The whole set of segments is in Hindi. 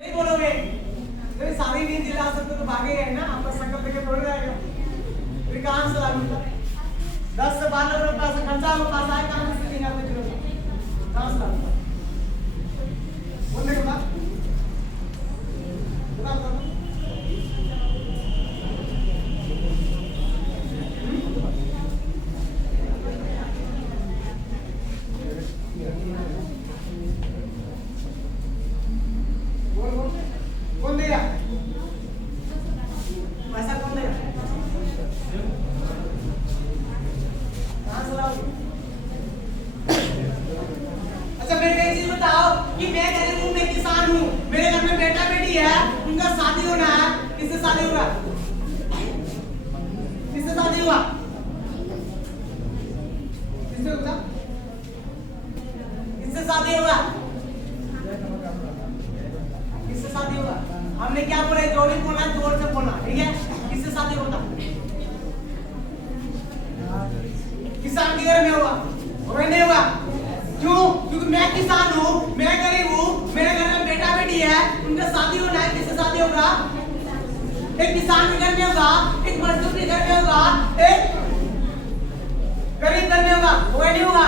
नहीं बोलोगे जब सारी नींद दिला सकते तो भागे गए ना, आपका संकल्प लेके थोड़ी रहेगा। फिर कहां से लागू होगा? 10 से 12 रुपए पैसा खर्चा हो पास आए, कहां से देंगे आपको चलो? कहां से लागू? बोलने के बाद कौन देगा पैसा? कौन देगा? कहां से लाओगे? अच्छा मेरे को एक चीज बताओ कि मैं गरीब हूं, मैं किसान हूं, मेरे घर में बेटा बेटी है, उनका शादी होना है, किससे शादी होगा? किससे शादी हुआ? किससे होगा? किससे शादी होगा? किससे शादी होगा? हमने क्या बोला? जो भी बोलना जोर से बोलना, ठीक है? किससे शादी होगा? किसान के घर में होगा? होगा नहीं होगा? क्यों? क्योंकि मैं किसान हूँ, मैं गरीब हूँ, मेरे घर में बेटा बेटी है, उनका शादी होना है, किससे शादी होगा? एक किसान के घर में होगा, एक मजदूर के घर में होगा, एक गरीब घर में होगा। होगा नहीं होगा?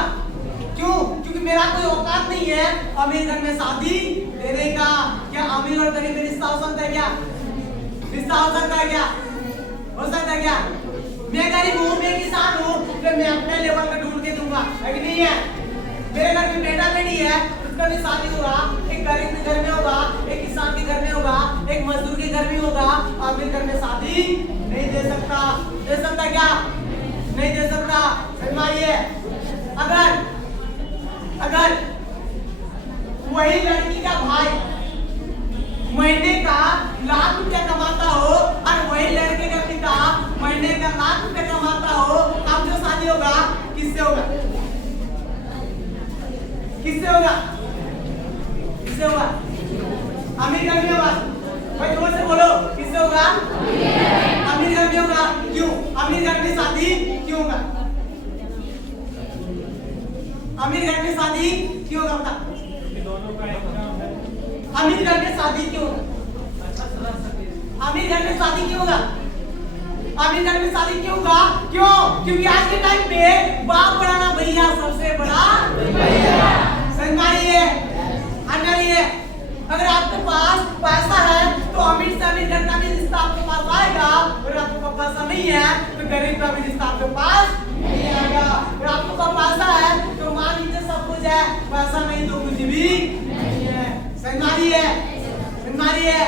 क्यों? क्योंकि मेरा कोई औकात नहीं है अमीर घर में शादी देने का। क्या अमीर और गरीब में रिश्ता हो सकता है क्या? रिश्ता हो सकता है क्या? हो सकता है क्या? मैं गरीब हूँ, मैं किसान हूँ, तो मैं अपने लेवल पे ढूंढ के दूंगा, है कि नहीं है? मेरे घर में बेटा बेटी है, उसका भी शादी होगा, एक गरीब के घर में होगा, एक किसान के घर में होगा, एक मजदूर के घर में होगा। अमीर घर में शादी नहीं दे सकता। दे सकता क्या? नहीं दे सकता। समझिए, अगर वही लड़की का भाई महीने का लाख रुपया कमाता हो और वही लड़के का पिता महीने का लाख रुपया कमाता हो, अब जो शादी होगा किससे होगा? किससे होगा? किससे होगा? अमीर घर में होगा। भाई जोर से बोलो, किससे होगा? अमीर घर में होगा। क्यों? अमीर घर में शादी क्यों होगा? अमीर घर में शादी क्यों होगा? बता। अमीर घर में शादी क्यों होगा? अमीर घर में शादी क्यों होगा? अमीर घर में शादी क्यों होगा? क्यों? क्योंकि आज के टाइम पे बाप बड़ा ना भैया, सबसे बड़ा भैया। संगाई है, अंगाई है। अगर आपके पास पैसा है तो अमीर से अमीर घर का भी रिश्ता आपके पास आएगा, और आपके पास पैसा नहीं है तो गरीब का भी रिश्ता आपके पास नहीं आएगा। और आपके पास पैसा है तो मान लीजिए सब कुछ है, पैसा नहीं तो कुछ भी नहीं है। संगाई है, संगाई है।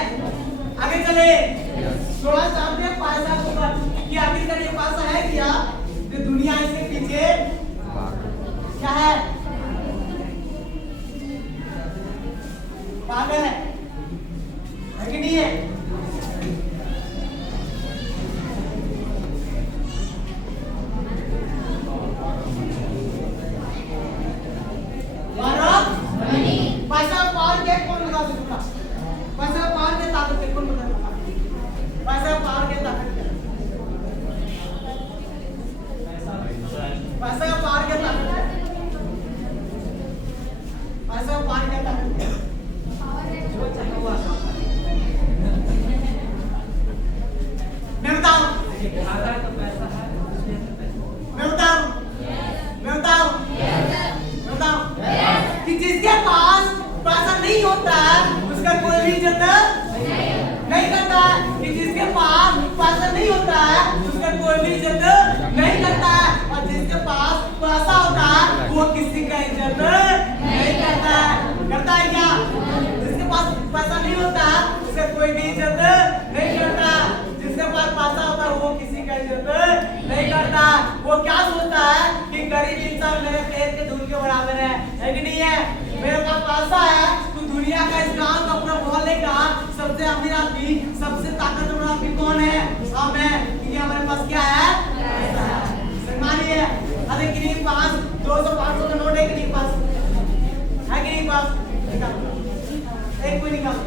आगे चले, थोड़ा जानते हैं पैसा को कि आखिर का ये पैसा है क्या? जो दुनिया इसके पीछे क्या है? पागल है कि नहीं है? पैसा पावर के कौन बता सकता? पैसा पावर के ताकत के कौन बता सकता? पैसा पावर के ताकत क्या? पैसा पावर के ताकत क्या? पैसा पावर के ताकत क्या? मैं बताऊं कि जिसके पास पैसा नहीं होता है उसका कोई भी इज्जत नहीं करता है। कि जिसके पास पैसा नहीं होता है उसका कोई भी इज्जत नहीं करता है, और जिसके पास पैसा होता है वो किसी का इज्जत नहीं करता है। करता है क्या? जिसके पास पैसा नहीं होता है उसका कोई भी इज्जत नहीं करता। जिसके पास पैसा होता है वो किसी का इज्जत नहीं करता। वो क्या सोचता है कि गरीब इंसान मेरे पैर के धूल के बराबर है कि नहीं है? मेरे पास पैसा है तो दुनिया का, इस गांव का, पूरा मोहल्ले का सबसे अमीर आदमी, सबसे ताकतवर आदमी कौन है? हम हैं, क्योंकि हमारे पास क्या है? पैसा है। सम्मानिए, अरे किन्हीं के पास 200-500 का नोट है, किन्हीं के पास है, किन्हीं के पास? निकाल, एक कोई निकाल।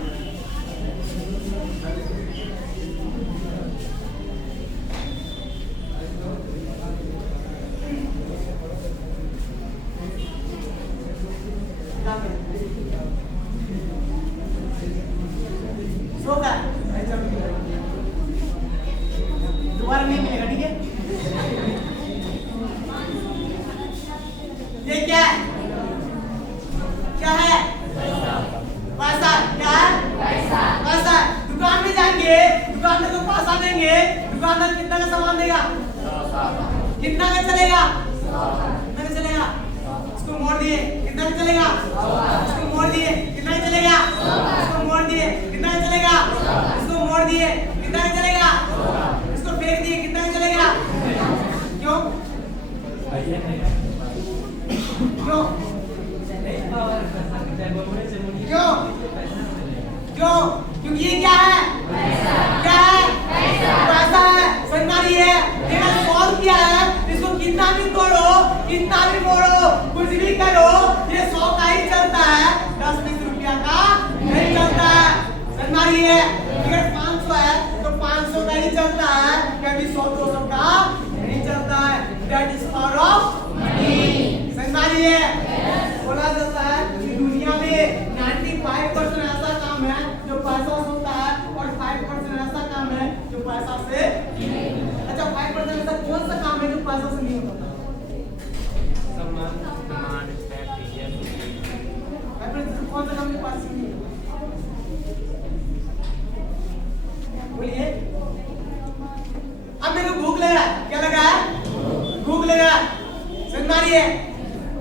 100 का है। दोबारा नहीं मिलेगा, ठीक है। ये क्या है? क्या है? पैसा। क्या है? पैसा। दुकान में जाएंगे, दुकान में तो पैसा देंगे, दुकानदार कितना का सामान देगा? कितना का चलेगा? कितना का चलेगा? इसको मोड़ दिए, कितना का चलेगा? इसको मोड़ दिए, कितना का चलेगा? इसको मोड़ दिए, कितना का चलेगा? इसको मोड़ दिए, कितना का चलेगा? इसको फेंक दिए, कितना का चलेगा? क्यों? क्यों? क्यों? क्यों? क्योंकि ये क्या है? क्या है? पैसा है। समझ रही है? ये 100 रुपया है, इसको कितना भी तोड़ो, कितना भी मोड़ो, कुछ भी करो, ये 100 का ही चलता है, 10-20 रुपया का नहीं चलता है। समझ रही है? अगर 500 है तो 500 का ही चलता है, कभी 100-200 का नहीं चलता है। That is power of money। समझ रही है? बोला जाता है कि दुनिया में 95% ऐसा काम है जो पैसा से होता है और 5% ऐसा काम है जो पैसा से। अच्छा, 5% ऐसा कौन सा काम है जो पैसा से नहीं होता? 5% कौन सा काम जो पैसा से नहीं होता? बोलिए। अब मेरे को भूख लग रहा है, क्या लगा है? भूख लगा है। समझ रही है?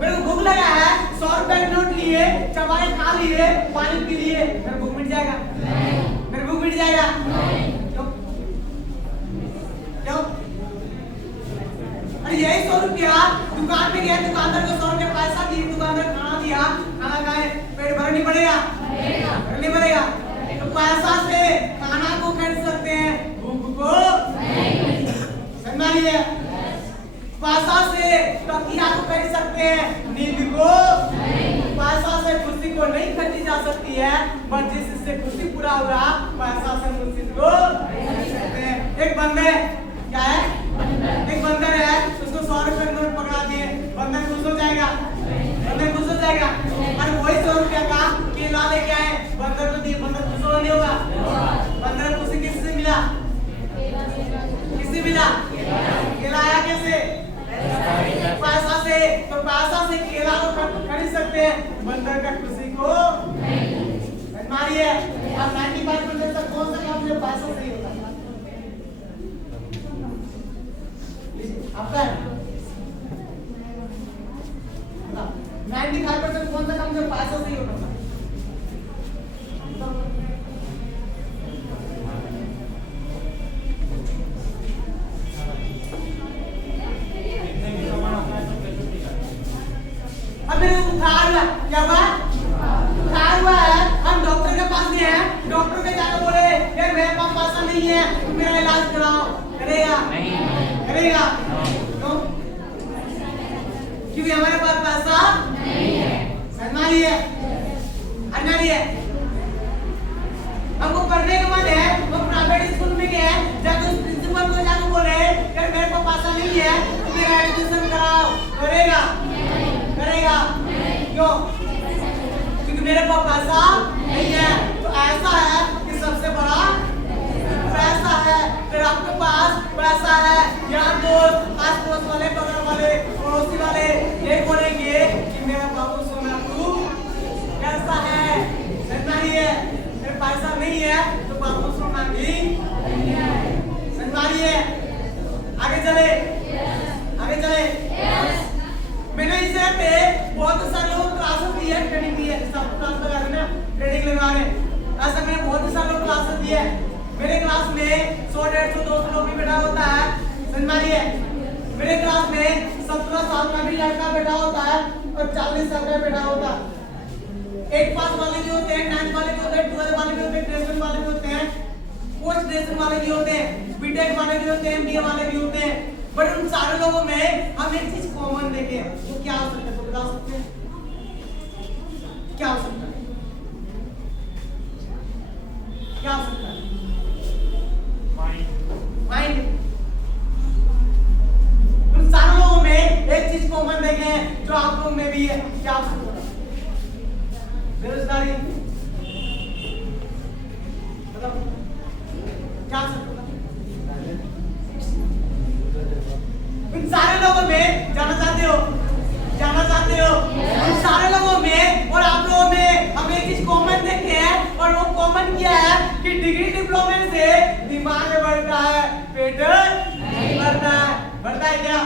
मेरे को भूख लगा है, 100 रुपए का नोट लिए, चबाए खा लिए, पानी पी लिए, मेरा भूख मिट जाएगा? मेरा भूख मिट जाएगा? क्यों? क्यों? अरे यही 100 रुपया दुकान में गए, दुकानदार को 100 रुपया पैसा दिए, दुकानदार खाना दिया, खाना खाए, पेट भर नहीं पड़ेगा? भर नहीं पड़ेगा? तो पैसा से खाना को खरीद सकते हैं, भूख को नहीं। समझ रही है? पैसा से तकिया को खरीद सकते हैं, नींद को नहीं। पैसा से खुशी को नहीं खरीदी जा सकती है, पर जिससे खुशी पूरा हो रहा, पैसा से खुशी को खरीद सकते हैं। एक बंदर, क्या है? एक बंदर है, उसको 100 रुपए का नोट पकड़ा दिए, बंदर खुश हो जाएगा? बंदर खुश हो जाएगा? और वही 100 रुपया का केला लेके आए, बंदर को दिए, बंदर खुश हो नहीं होगा? बंदर को खुशी किससे मिला? किससे मिला? केला आया कैसे? पैसा से। तो पैसा से केला को खरीद सकते हैं, बंदर का खुशी को नहीं। मारिए। अब 95% तक कौन सा काम जो पैसा से ही होता है? आपका 95% कौन सा काम जो पैसा से ही होता है? क्या हुआ? बुखार हुआ है, हम डॉक्टर के पास गए हैं, डॉक्टर के जाकर बोले यार मेरे पास पैसा नहीं है, तुम मेरा इलाज कराओ। करेगा? नहीं करेगा। क्यों? क्योंकि हमारे पास पैसा नहीं है। समझ रही है? अन्ना रही है? हमको पढ़ने का मन है, हम प्राइवेट स्कूल में गए, जाकर उस प्रिंसिपल को जाकर बोले यार मेरे पास पैसा नहीं है, तुम मेरा एडमिशन कराओ। करेगा? करेगा? क्यों? क्योंकि मेरे पास पैसा नहीं है। तो ऐसा है कि सबसे बड़ा पैसा है। फिर आपके पास पैसा है, यार दोस्त, आस पड़ोस वाले, बगल वाले, पड़ोसी वाले ये बोलेंगे कि मेरा बाबू सोना तू कैसा है? समझ रही है? मेरे पैसा नहीं है तो बाबू सोना भी नहीं है। समझ रही है? आगे चले, आगे चले। मैंने इस जगह पे बहुत सारे लोग क्लासेस दी है, ट्रेनिंग दी है, सब क्लास लगा रहे हैं ना, ट्रेनिंग लगा रहे हैं। ऐसा मैंने बहुत सारे लोग क्लासेस दी है। मेरे क्लास में 100-150-200 लोग भी बैठा होता है। समझ रही है? मेरे क्लास में 17 साल का भी लड़का बैठा होता है और 40 साल का बैठा होता है। 8 पास वाले भी होते हैं, 9 वाले भी होते हैं, 12 वाले भी होते हैं, ग्रेजुएशन वाले भी होते हैं, पोस्ट ग्रेजुएशन वाले भी होते हैं, बीटेक वाले भी होते हैं, एमबीए वाले भी होते हैं। बट उन सारे लोगों में हम एक चीज कॉमन देखे, तो क्या हो सकता है? तो बता सकते हैं क्या हो सकता है? क्या हो सकता है? माइंड। उन सारे लोगों में एक चीज कॉमन देखे जो आप लोगों में भी है, क्या हो सकता है? बेरोजगारी। मतलब पेट नहीं भरता है। भरता है क्या?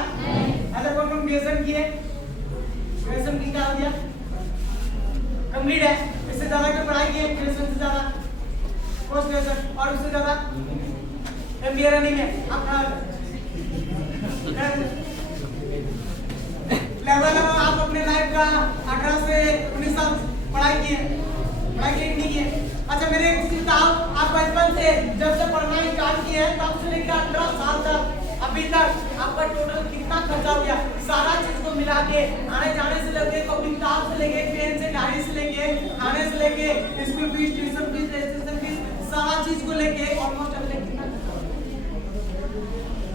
अच्छा कौन कौन ग्रेजुएशन किए? ग्रेजुएशन की क्या हो गया? कंप्लीट है। इससे ज्यादा की पढ़ाई की है, ग्रेजुएशन से ज्यादा पोस्ट ग्रेजुएशन और उससे ज्यादा एमबीए रनिंग है। आप लेवल आप अपने लाइफ का 18 से 19 साल पढ़ाई किए नहीं किए? अच्छा मेरे एक चीज बताओ, आप बचपन से जब से पढ़ना स्टार्ट किए हैं तब से लेकर 18 साल तक अभी तक आपका टोटल कितना खर्चा हो गया? सारा चीज को मिला के आने जाने से लेके कॉपी किताब से लेके पेन से डायरी से लेके खाने से लेके school fees tuition fees registration fees सारा चीज को लेके ऑलमोस्ट अगले कितना खर्चा हो गया?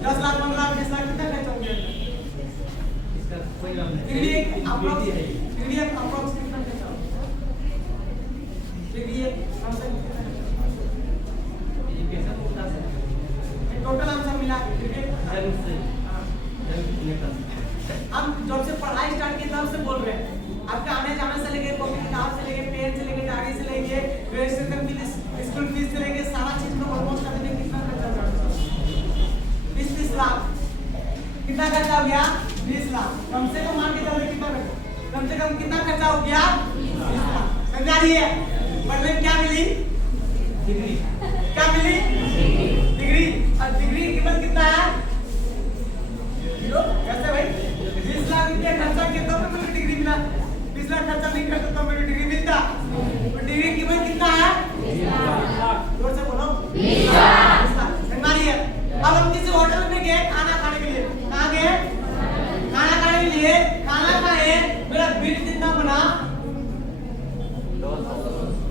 10 लाख 15 लाख 20 लाख कितना खर्चा हो गया? फिर भी एक अप्रोक्स कितना खर्चा हो? फिर भी एक टोटल आंसर मिला के हम जब से पढ़ाई स्टार्ट किए तब से बोल रहे हैं। आपका आने जाने से लेके कॉपी किताब से लेके पेन से लेके डायरी से लेके रजिस्ट्रेशन फीस स्कूल फीस से लेके सारा चीज में ऑलमोस्ट करने में कितना खर्चा हो गया? 20 लाख। कितना खर्चा हो गया? 20 लाख। कम से कम मान के चलो कितना खर्चा? कम से कम कितना खर्चा हो गया? 20 लाख। समझा रही है? बदले में क्या मिली? डिग्री। क्या मिली? डिग्री। और डिग्री की कीमत कितना है? कैसे भाई? 20 लाख रुपया खर्चा किया तो मुझे डिग्री मिला। 20 लाख खर्चा नहीं करता तो मुझे डिग्री मिलता। तो डिग्री की कीमत कितना है? 20 लाख। जोर से बोलो 20 लाख। समझ रही है? अब हम किसी होटल में गए खाना खाने के लिए। कहाँ गए? खाना खाने के लिए। खाना खाए, मेरा बिल कितना बना?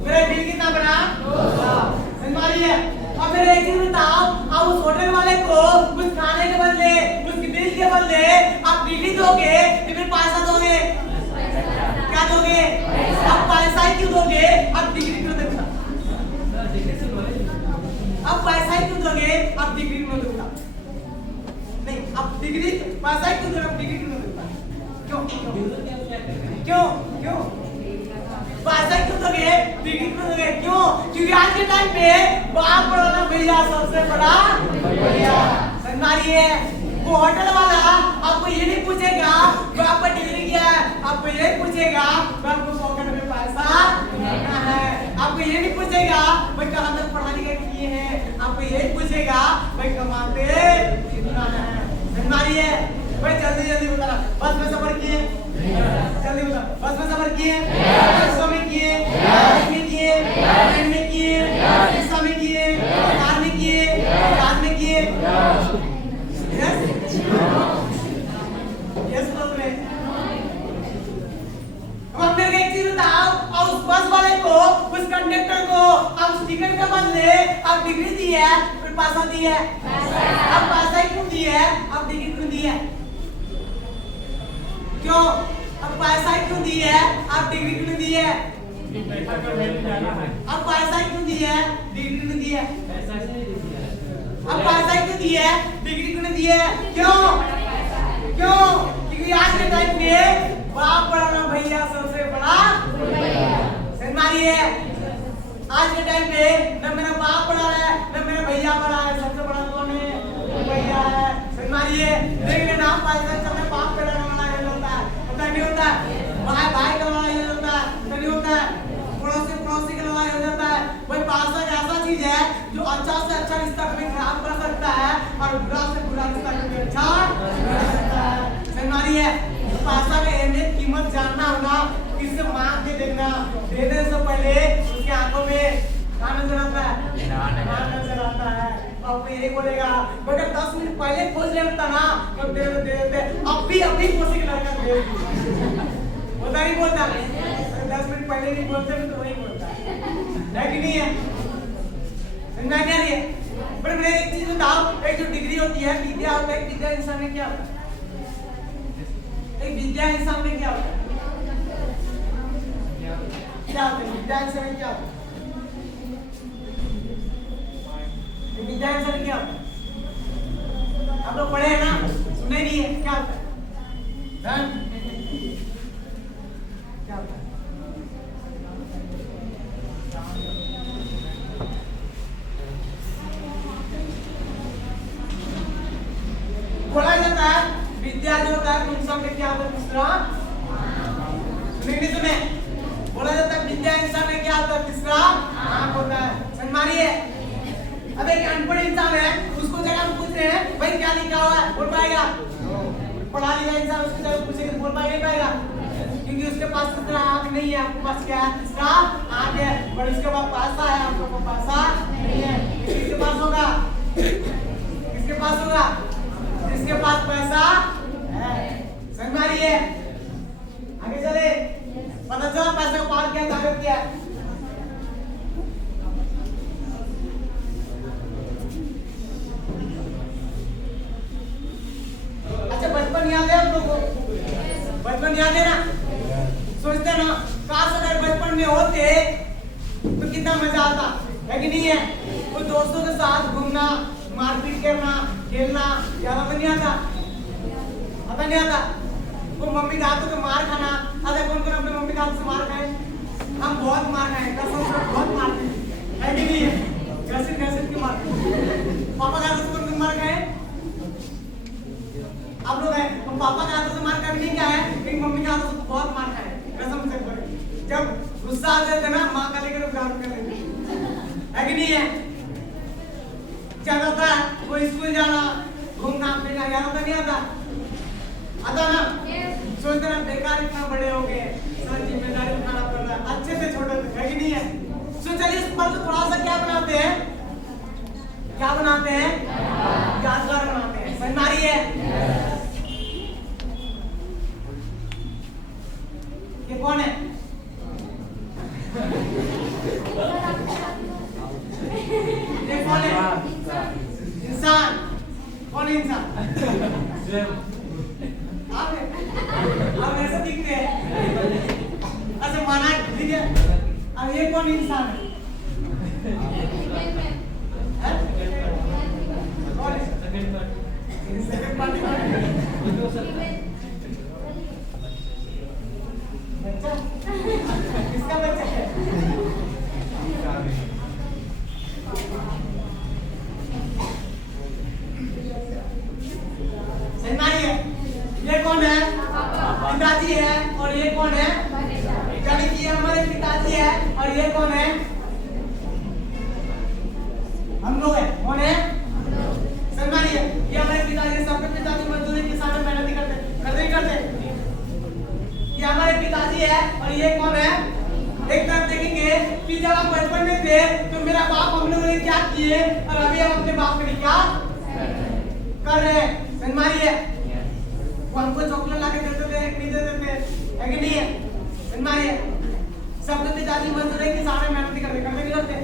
मेरा बिल कितना बना? 200। समझ रही है? अब फिर एक चीज बताओ, आप उस होटल वाले को उस खाने के बदले उसके बिल के बदले आप डिग्री दोगे या फिर पैसा दोगे? क्या दोगे? आप पैसा ही क्यों दोगे? आप डिग्री क्यों दोगे? आप पैसा ही क्यों दोगे? आप डिग्री क्यों दोगे? नहीं, आप डिग्री पैसा ही क्यों दोगे? आप डिग्री क्यों दोगे? क्यों क्यों क्यों पैसा क्यों दोगे? डिग्री क्यों दोगे? क्यों? क्योंकि आज के टाइम पे बाप पढ़ाना भैया सबसे बड़ा भैया। समझिए? वो होटल वाला आपको ये नहीं पूछेगा कि आपका डिग्री क्या है, आपको ये पूछेगा कि आपको पॉकेट में पैसा कितना है। आपको ये नहीं पूछेगा भाई कहाँ तक पढ़ा लिखा किए हैं, आपको ये पूछेगा भाई कमाते कितना है। समझिए? भाई जल्दी जल्दी बताना। बस में सफर किए? जल्दी बता। बस में सफर किए? बस में किए? में किए? ट्रेन में किए? रिक्शा में किए? कार में किए? कार में किए? यस यस बोल रहे। अब मेरे को एक चीज बताओ, और उस बस वाले को उस कंडक्टर को आप उस टिकट के बदले आप डिग्री दी है फिर पैसा दी है? आप पैसा ही क्यों दी है? आप डिग्री क्यों दी है? क्यों? अब पैसा ही क्यों दी है? आप डिग्री क्यों दी है? अब पैसा ही क्यों दी है? डिग्री क्यों दी है? अब पैसा ही क्यों दी है? डिग्री क्यों दी है? क्यों? क्यों? क्योंकि आज के टाइम में बाप पढ़ाना भैया सबसे बड़ा है। आज के टाइम पे न मेरा बाप पढ़ा रहा है न मेरा भैया पढ़ा है, सबसे बड़ा कौन है? भैया है। समझिए? देखिए नाम पैसा चलने बाप पे लड़ने वाला ये होता है, पता नहीं होता है। भाई भाई का लड़ाई हो जाता है, नहीं होता है। पड़ोसी का लड़ाई हो जाता है। भाई पैसा एक ऐसा चीज है जो अच्छा से अच्छा रिश्ता कभी खराब कर सकता है और बुरा से बुरा रिश्ता कभी अच्छा कर सकता है। समझिए? पैसा का अहमियत कीमत जानना होगा, किससे मांग के देखना, देने से पहले उसके आंखों में क्या नजर आता है? नजर आता है। आपको यही बोलेगा अगर 10 मिनट पहले खोज ले होता ना तो दे देते अभी कोसी का लड़का दे होता नहीं बोलता। 10 मिनट पहले नहीं बोलते तो वही बोलता है कि नहीं है? समझा क्या नहीं है? पर मैं एक चीज बताओ, एक जो डिग्री होती है विद्या होता है, विद्या इंसान में क्या होता है? एक विद्या इंसान में क्या होता है? क्या होता है विद्या इंसान में? क्या होता है विद्या इंसान क्या होता है? आप लोग पढ़े हैं ना, सुने नहीं है? क्या होता है? धन क्या होता है? विद्या जो होता है उन सब में क्या होता है? तीसरा नहीं सुने बोला जाता है विद्या इंसान में क्या होता है? तीसरा आंख होता है। समझ मारिए। अब एक अनपढ़ इंसान है, उसको जगह हम पूछ रहे हैं भाई क्या लिखा हुआ है, बोल पाएगा? पढ़ा लिखा इंसान उसको जगह पूछेगा तो बोल पाएगा नहीं पाएगा, क्योंकि उसके पास तीसरा आंख नहीं है। आपके पास क्या है? तीसरा आंख है। पर उसके पास पासा है, आपको पासा नहीं है। किसके पास होगा? किसके पास होगा? जिसके पास पैसा है। समझ मारिए। आगे चले, पता चला पैसे को पार किया, ताकत किया। अच्छा बचपन याद है आप लोगों को? बचपन याद है ना? सोचते ना काश अगर बचपन में होते तो कितना मजा आता है कि नहीं है? वो दोस्तों के साथ घूमना, मारपीट करना, खेलना, याद आता नहीं आता? आता नहीं आता? वो मम्मी के हाथों के मार खाना। अरे कौन कौन अपने मम्मी के हाथ से मार खाए? हम बहुत मार खाए, कसम से बहुत मार खाए, है कि नहीं है? घसीट घसीट के मार। पापा के हाथों से कौन मार खाए? आप लोग हैं। हम पापा के हाथों से मार कभी नहीं खाए, लेकिन मम्मी के हाथों से बहुत मार खाए, कसम से। जब गुस्सा आ जाता है ना, माँ का लेकर गार्ड कर लेते, है कि नहीं है? क्या होता है? वो स्कूल जाना, घूमना फिरना, याद आता नहीं आता? आता ना? सोचते ना बेकार इतना बड़े हो गए, सारी जिम्मेदारी उठाना पड़ रहा है, अच्छे से छोटे थे, है कि नहीं है? सो चलिए इस पर थोड़ा सा क्या बनाते हैं? क्या बनाते हैं? यादगार बनाते हैं। समझ मारी है? ये कौन है? ये कौन है? इंसान। कौन है इंसान? आप ऐसे दिखते हैं। अच्छा माना ठीक है। अब ये कौन इंसान है? कौन है? सेकंड पार्टी कौन है? बच्चा? किसका बच्चा है? ये कौन है? पिताजी है। और ये कौन है? यानी कि हमारे पिताजी है। और ये कौन है? हम लोग हैं। कौन है? सम्मानिए। ये हमारे पिताजी, सबके पिताजी मजदूरी किसान में मेहनत करते ही करते। ये हमारे पिताजी है। और ये कौन है? एक तरफ देखेंगे कि जब हम बचपन में थे तो मेरा बाप हम लोगों ने क्या किए और अभी हम अपने बाप के लिए क्या कर रहे हैं। सम्मानिए। वो हमको चॉकलेट लाके देते थे, नहीं देते थे, है कि नहीं है? सम्मानिए। सबके पिताजी मजदूरी किसान में मेहनत करते नहीं करते।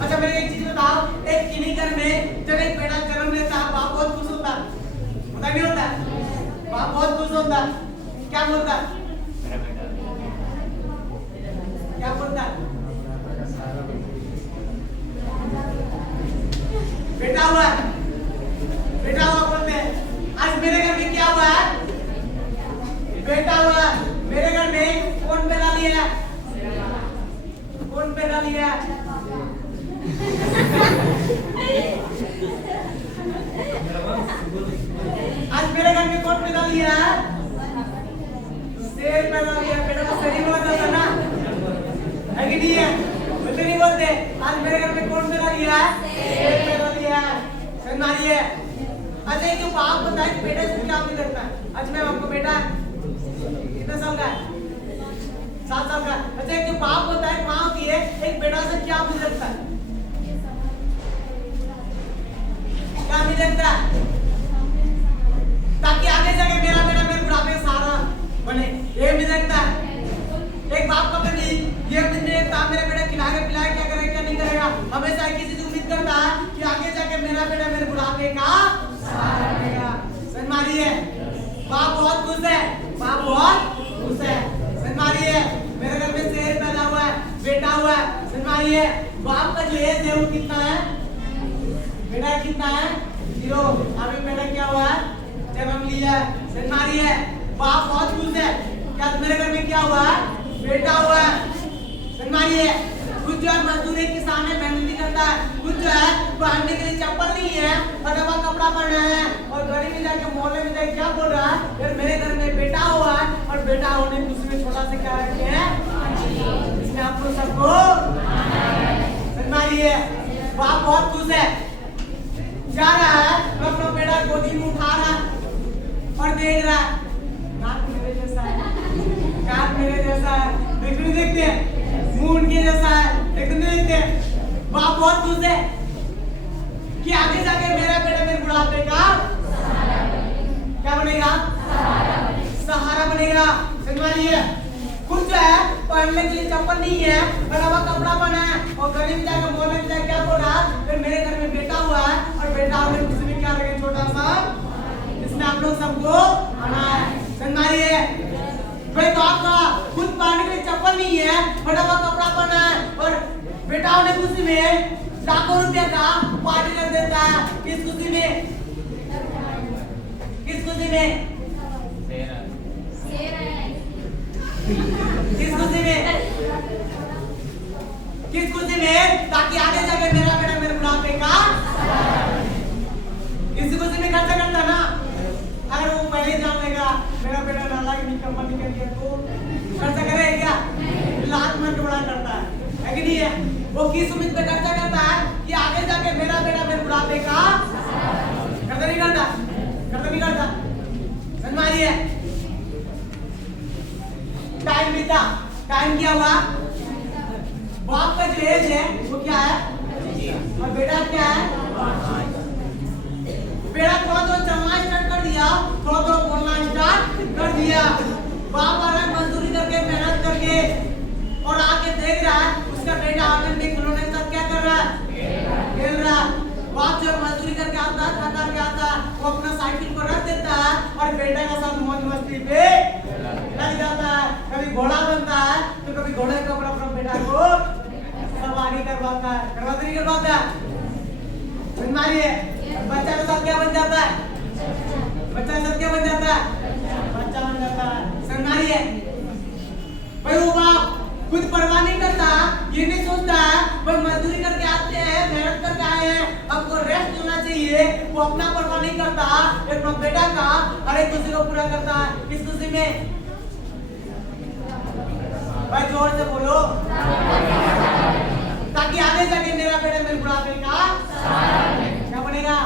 अच्छा मेरे एक चीज बताओ, एक किन्हीं घर में जब एक बेटा जन्म लेता है बाप बहुत खुश होता है, होता नहीं होता? बाप बहुत खुश होता है। क्या बोलता है? क्या बोलता है? बेटा हुआ, बेटा हुआ बोलते हैं। आज मेरे घर में क्या हुआ है? बेटा हुआ। मेरे घर में कौन पैदा लिया है? कौन पैदा लिया है? आज मेरे घर में कौन पैदा लिया है? शेर पैदा लिया। बेटा तो सही बोल रहा था ना, है कि नहीं है? बोलते नहीं बोलते? आज मेरे घर में कौन पैदा लिया है? शेर पैदा लिया है। समझ मारिए। अच्छा ये जो बाप बताए बेटा से क्या नहीं करता है? आज मैं आपको बेटा कितने साल का है? 7 साल का। अच्छा एक जो बाप होता है माँ की है, एक बेटा से क्या मिल सकता है? क्या मिल सकता है? ताकि आगे जाके मेरा बेटा मेरे बुढ़ापे में सहारा बने, ये मिल सकता है। एक बाप का कभी ये मिलने का मेरा बेटा खिलाएगा पिलाएगा क्या करेगा क्या नहीं करेगा, हमेशा किसी से उम्मीद करता है कि आगे जाके मेरा बेटा मेरे बुढ़ापे का सहारा बनेगा। समझ मारिए। बाप बहुत खुश है, बाप बहुत खुश है। समझ मारिए। मेरे घर में शेर पैदा हुआ है, बेटा हुआ है। समझ मारिए। बाप का जो एज है वो कितना है? बेटा कितना है? 0। अभी बेटा क्या हुआ है? जन्म लिया है। समझ मारिए। बाप बहुत खुश है। क्या मेरे घर में क्या हुआ है? बेटा हुआ है। समझ मारिए। कुछ जो है मजदूरी किसान है, मेहनत करता है। कुछ जो है पहनने के लिए चप्पल नहीं है, फटा हुआ कपड़ा पहना है और गली में जाके मोहल्ले में जाके क्या बोल रहा है, यार मेरे घर में बेटा हुआ है और बेटा होने की खुशी में छोटा से क्या रखे हैं, इसमें आप लोग सबको मारिए। बाप बहुत खुश है, जा रहा है अपना बेटा गोदी में उठा रहा है और देख रहा है नाक मेरे जैसा है, कान मेरे जैसा है, देखते देखते हैं मुंह उनके जैसा है, देखते देखते हैं बाप बहुत खुश है कि आगे जाके मेरा बेटा मेरे बुढ़ापे का क्या बनेगा, सहारा बनेगा। समझिए, खुद जो है पहनने के लिए चप्पल नहीं है, बड़ा हुआ कपड़ा पहना है और गली में जाकर मोहल्ले में जाकर क्या बोल रहा है, फिर मेरे घर में बेटा हुआ है और बेटा होने की खुशी में क्या रखे छोटा सा, इसमें आप लोग सबको आना है। समझिए, भाई तो आपका खुद पहनने के लिए चप्पल नहीं है, बड़ा हुआ कपड़ा पहना है और बेटा होने की खुशी में लाखों रुपया का पार्टी कर देता है। किस खुशी में, किस खुशी में, किस खुशी में, किस खुशी में, ताकि आगे जाके मेरा बेटा मेरे बुढ़ापे का इसी खुशी में खर्चा करता ना। अगर वो पहले जान लेगा मेरा बेटा नाला की निकम्मा निकल गया तो खर्चा करेगा क्या, लाख मार के बड़ा करता है कि नहीं है। वो किस उम्मीद पे खर्चा करता है कि आगे जाके मेरा बेटा मेरे बुढ़ापे का करता नहीं करता, करता नहीं करता। समझ में आ रही है। टाइम बीता, टाइम क्या हुआ, बाप का जो एज है वो क्या है और बेटा क्या है, बेटा थोड़ा थोड़ा चलना स्टार्ट कर दिया, थोड़ा थोड़ा बोलना स्टार्ट कर दिया। बाप आ रहा है मजदूरी करके मेहनत करके और आके देख रहा है उसका बेटा आंगन में खिलौने के साथ क्या कर रहा है, खेल रहा है। बाप जब मजदूरी करके आता है, थका के आता है, वो अपना साइकिल को रख देता है और बेटा के साथ मौज मस्ती पे लग जाता है। कभी घोड़ा बनता है तो कभी घोड़े के ऊपर अपना बेटा को सवारी करवाता है, करवाता नहीं करवाता। समझ मारिए, बच्चा के साथ क्या बन जाता है, बच्चा के साथ क्या बन जाता है, बच्चा बन जाता है। समझ मारिए, भाई वो बाप खुद परवाह नहीं करता, ये नहीं सोचता है भाई मजदूरी करके आते हैं, मेहनत करके आए हैं, आपको रेस्ट लेना चाहिए, वो अपना परवाह नहीं करता, अपना बेटा का हर एक खुशी को पूरा करता है। किस खुशी में, भाई जोर से बोलो, ताकि आगे जाके मेरा बेटा मेरे बुढ़ापे का क्या बनेगा,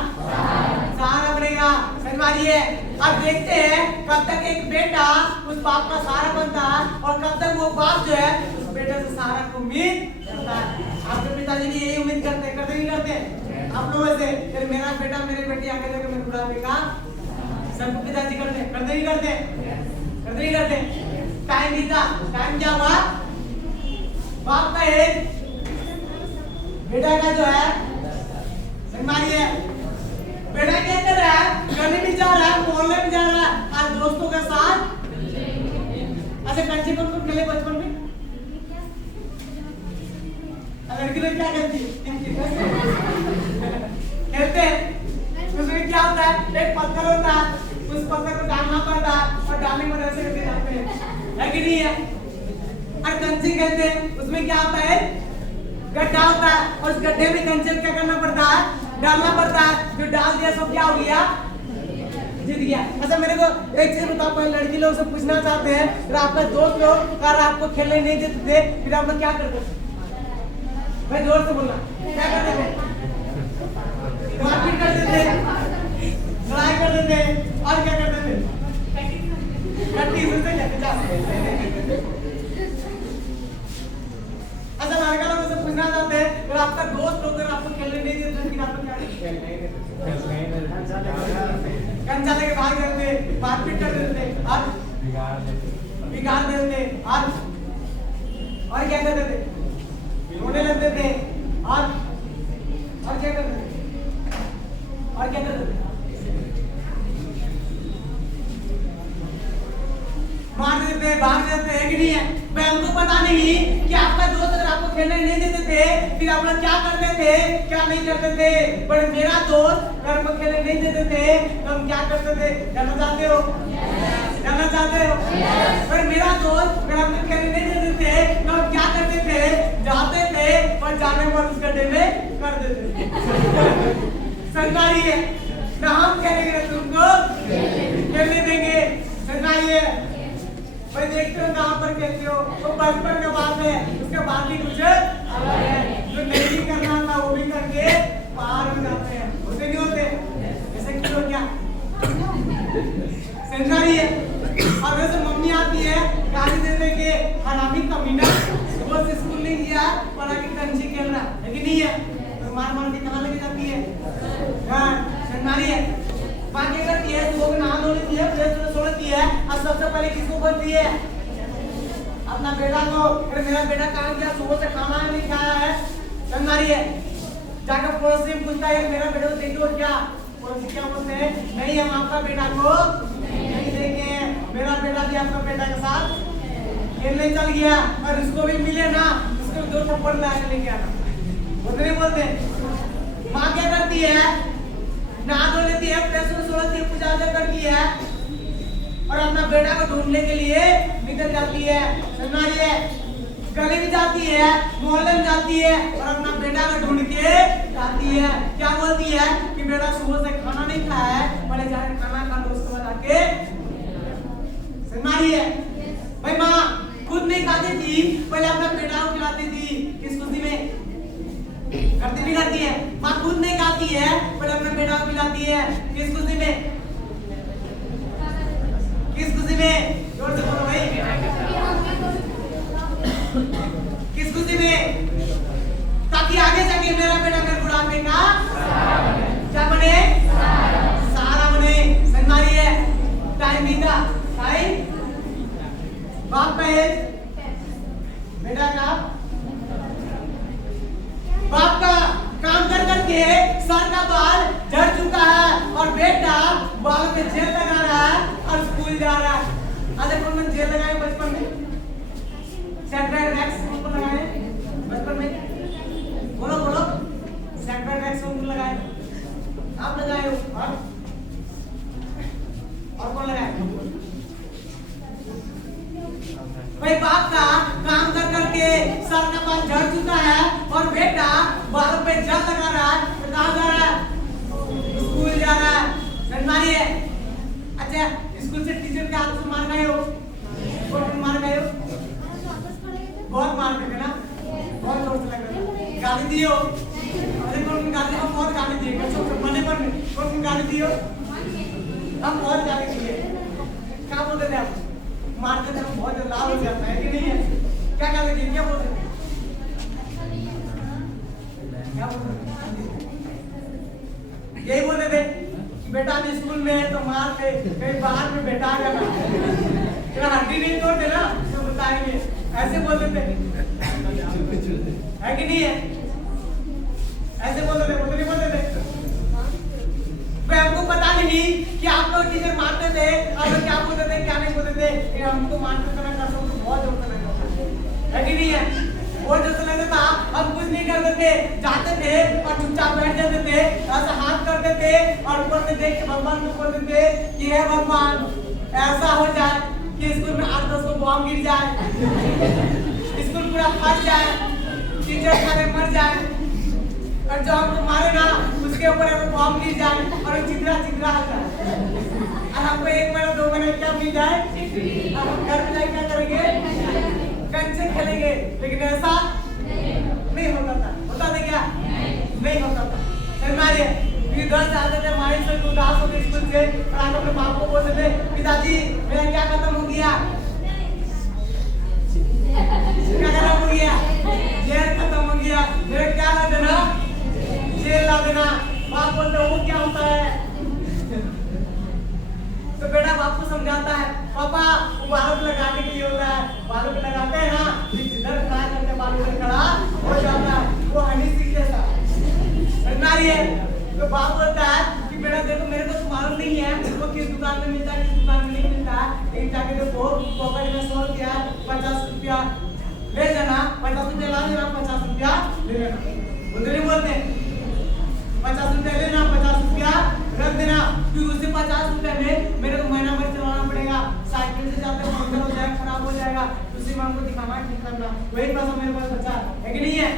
सहारा बनेगा। समझ मारिए, अब देखते हैं कब तक एक बेटा उस बाप का सहारा बनता है और कब तक वो बाप जो है उस बेटे से सहारा को उम्मीद करता है। आपके पिताजी भी यही उम्मीद करते हैं, करते नहीं करते आप लोगों से, मेरा बेटा मेरे बेटी आगे जाके मेरे बुढ़ापे का, सबको पिताजी करते, करते नहीं करते, करते नहीं करते। टाइम बीता, टाइम क्या हुआ, बाप का एज बेटा का जो है, समझ मारिए, बेटा क्या कर रहा है, गली में जा रहा है, मोहल्ले में जा रहा है, आज दोस्तों के साथ। अच्छा कंची कौन कौन खेले बचपन में, लड़की लोग क्या करती है, खेलते हैं। उसमें क्या होता है, एक पत्थर होता है, उस पत्थर को डालना पड़ता है और डालने में ऐसे करके जाते हैं, है कि नहीं है। और कंची खेलते हैं, उसमें क्या होता है, गड्ढा होता है और उस गड्ढे में कंचे क्या करना पड़ता है, डालना पड़ता है। जो डाल दिया सब क्या हो गया, जीत गया। अच्छा मेरे को एक चीज बताओ, पहले लड़की लोग से पूछना चाहते हैं, फिर आपके दोस्त लोग अगर आपको खेलने नहीं देते थे फिर आप लोग क्या करते थे, भाई जोर से बोलना, क्या करते थे, मारपीट करते थे, लड़ाई करते थे और क्या करते थे, कट्टी सुनते क्या। अच्छा लड़का लोग से पूछना चाहते हैं, फिर आपका दोस्त लोग अगर आपको खेलने नहीं देते फिर आप लोग क्या करते, कंचा लेके भाग जाते, मारपीट कर देते और बिगाड़ देते और क्या करते थे, रोने लगते थे और क्या करते थे, और क्या करते थे, मार देते, भाग जाते हैं कि नहीं है। मैं हमको पता नहीं कि आपका दोस्त अगर आपको खेलने नहीं देते थे फिर आप लोग क्या करते थे, क्या नहीं करते थे। पर मेरा दोस्त अगर हमको खेलने नहीं देते थे तो हम क्या करते थे, जानना चाहते हो, जानना चाहते हो। पर मेरा दोस्त अगर हमको खेलने नहीं देते थे तो हम क्या करते थे, जाते थे और जाने पर उस गड्ढे में कर देते। सरकारी है ना, हम खेलेंगे ना तुमको खेलने देंगे। सरकारी है भाई, देखते हो कहाँ पर खेलते हो, तो बचपन का बात है, उसके बाद भी कुछ अलग है। जो नहीं करना था वो भी करके पार हो जाते हैं, होते नहीं होते? ऐसे क्यों हो क्या? सरकारी है। और वैसे मम्मी आती है गाली दे दे के, हरामी कमीना, सुबह से स्कूल नहीं गया, पढ़ा के कंची खेल रहा है कि नहीं है, तो मार मार के कहाँ लेके जाती है? हाँ, सरकारी है। बाकी करती है, सुबह में नहा धो लेती है, फ्रेश हो लेती है, और सबसे पहले किसको बोलती है? अपना बेटा को। अरे मेरा बेटा काम किया, सुबह से खाना नहीं खाया है, सरकारी है। जाकर पड़ोसी से पूछता है मेरा बेटा को देखो क्या? पड़ोसी क्या बोलते हैं? नहीं, हम आपका बेटा को नहीं देंगे, मेरा बेटा भी आपका बेटा के साथ खेलने चल गया, और उसको भी मिले ना, उसको 2 थप्पड़ लाके लेके आना, बोलते नहीं बोलते? माँ क्या करती है? नहा धो लेती है, फ्रेश हो लेती है, पूजा करती है, और अपना बेटा को ढूंढने के लिए निकल जाती है। सरकारी है। गली में जाती है, मोहल्ले में जाती है, और अपना बेटा को ढूंढ के जाती है। क्या बोलती है कि बेटा सुबह से खाना नहीं खाया है, पहले जाकर खाना खा लो, उसके बाद आके। सरकारी है भाई, माँ खुद नहीं खाती थी, पहले अपना बेटा को खिलाती थी, किस खुशी में? करती भी करती है। माँ खुद नहीं खाती है, पहले अपना बेटा को खिलाती है, किस खुशी में? किस खुशी में? जोर से बोलो भाई, किस खुशी में? ताकि आगे जाके मेरा बेटा मेरे बुढ़ापे का क्या बने? सहारा बने। सरकारी है। टाइम बीता, टाइम बाप का एज, बेटा का, बाप का काम कर करके सर का बाल झड़ चुका है, और बेटा बाल पे जेल लगा रहा है और स्कूल जा रहा है। अरे कौन में जेल लगाए बचपन में? सेंट्रल टैक्स को लगाए बचपन में? बोलो बोलो, सेंट्रल टैक्स को लगाए? आप लगाए हो? और कौन लगाए? भाई बाप का काम कर करके सर का बाल झड़ चुका है, और बेटा बालों पे जल लगा रहा है, तो कहाँ जा रहा है? स्कूल जा रहा है। सरकारी है। अच्छा, स्कूल से टीचर के हाथ से मार गए हो? कौन मार गए हो? बहुत मार देते ना, बहुत जोर से लग रहा है। गाली दियो? अरे कौन गाली? हम बहुत गाली दिए बने पर में। कौन गाली दियो? हम बहुत गाली दिए। क्या बोलते थे आप? मारते थे, हम बहुत लाल हो जाता है कि नहीं है? क्या गाली दिए? क्या बोलते थे? क्या बोलते थे? यही बोलते थे कि बेटा भी स्कूल में है तो मार दे, कहीं बाहर में बैठा जाना, तेरा हड्डी नहीं तोड़ देना तो बताएंगे, ऐसे बोलते थे, है कि नहीं है? ऐसे बोलते थे, बोलते नहीं बोलते थे? भाई हमको पता नहीं कि आप लोग टीचर मारते थे, आप लोग क्या बोलते थे क्या नहीं बोलते थे, कि हमको मारते थे ना, तो बहुत जोर से लगता था, है कि नहीं है? बहुत जोर से लगता था, हम कुछ नहीं करते थे, जाते थे और चुपचाप बैठ जाते थे, ऐसा हाथ करते थे और ऊपर से देख के भगवान को बोलते थे कि हे भगवान ऐसा हो जाए कि स्कूल में 8-10 को बॉम्ब गिर जाए, स्कूल पूरा फट जाए, टीचर सारे मर जाए, और जो हमको मारे ना उसके ऊपर हमें बॉम्ब गिर जाए और चित्रा चित्रा हो जाए, और हमको 1 महीना 2 महीने क्या मिल जाए, अब हम घर में जाके क्या करेंगे? कंचे खेलेंगे। लेकिन ऐसा नहीं होता था। होता था क्या? नहीं होता था। सरकारी फिर घर जाते थे, माइंड से उदास होते स्कूल से, और आके अपने बाप को बोलते थे पिताजी मेरा क्या खत्म हो गया? क्या खत्म हो गया? जेल खत्म हो गया। मेरे क्या ला देना? जेल ला देना। बाप बोलते वो क्या होता है? तो बेटा बाप को समझाता है, पापा वो बालों पे लगाने के लिए होता है, बालों पे लगाते हैं ना, जिधर खड़ा करके बालों पे खड़ा हो जाता है, वो हनी सिंह जैसा। सरकारी है। तो बाप बोलता है कि बेटा देखो मेरे को तो मालूम नहीं है वो किस दुकान में मिलता है, किस दुकान में नहीं मिलता है, लेकिन जाके देखो पॉकेट में 100 रुपया 50 रुपया ले जाना, 50 रुपया ला देना, 50 रुपया ले लेना। बोलते नहीं बोलते? 50 रुपया लेना, 50 रुपया रख देना, क्योंकि उससे 50 रुपए में मेरे को महीना भर चलाना पड़ेगा, साइकिल से जाते पंक्चर हो जाएगा, खराब हो जाएगा, उसी में हमको दिखाना ठीक करना, वही पैसा मेरे पास बचा है कि नहीं है?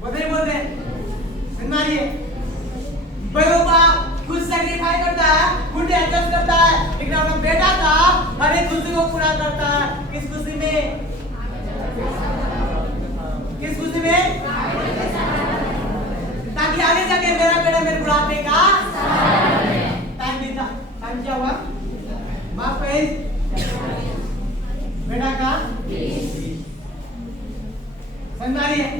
बोलते नहीं बोलते? सरकारी है। खुशी को पूरा करता है। किस खुशी में? किस खुशी में? ताकि आगे जाके मेरा बेटा मेरे बुढ़ापे का टाइम बीता। टाइम क्या हुआ? बाप का एज, बेटा का समझ है।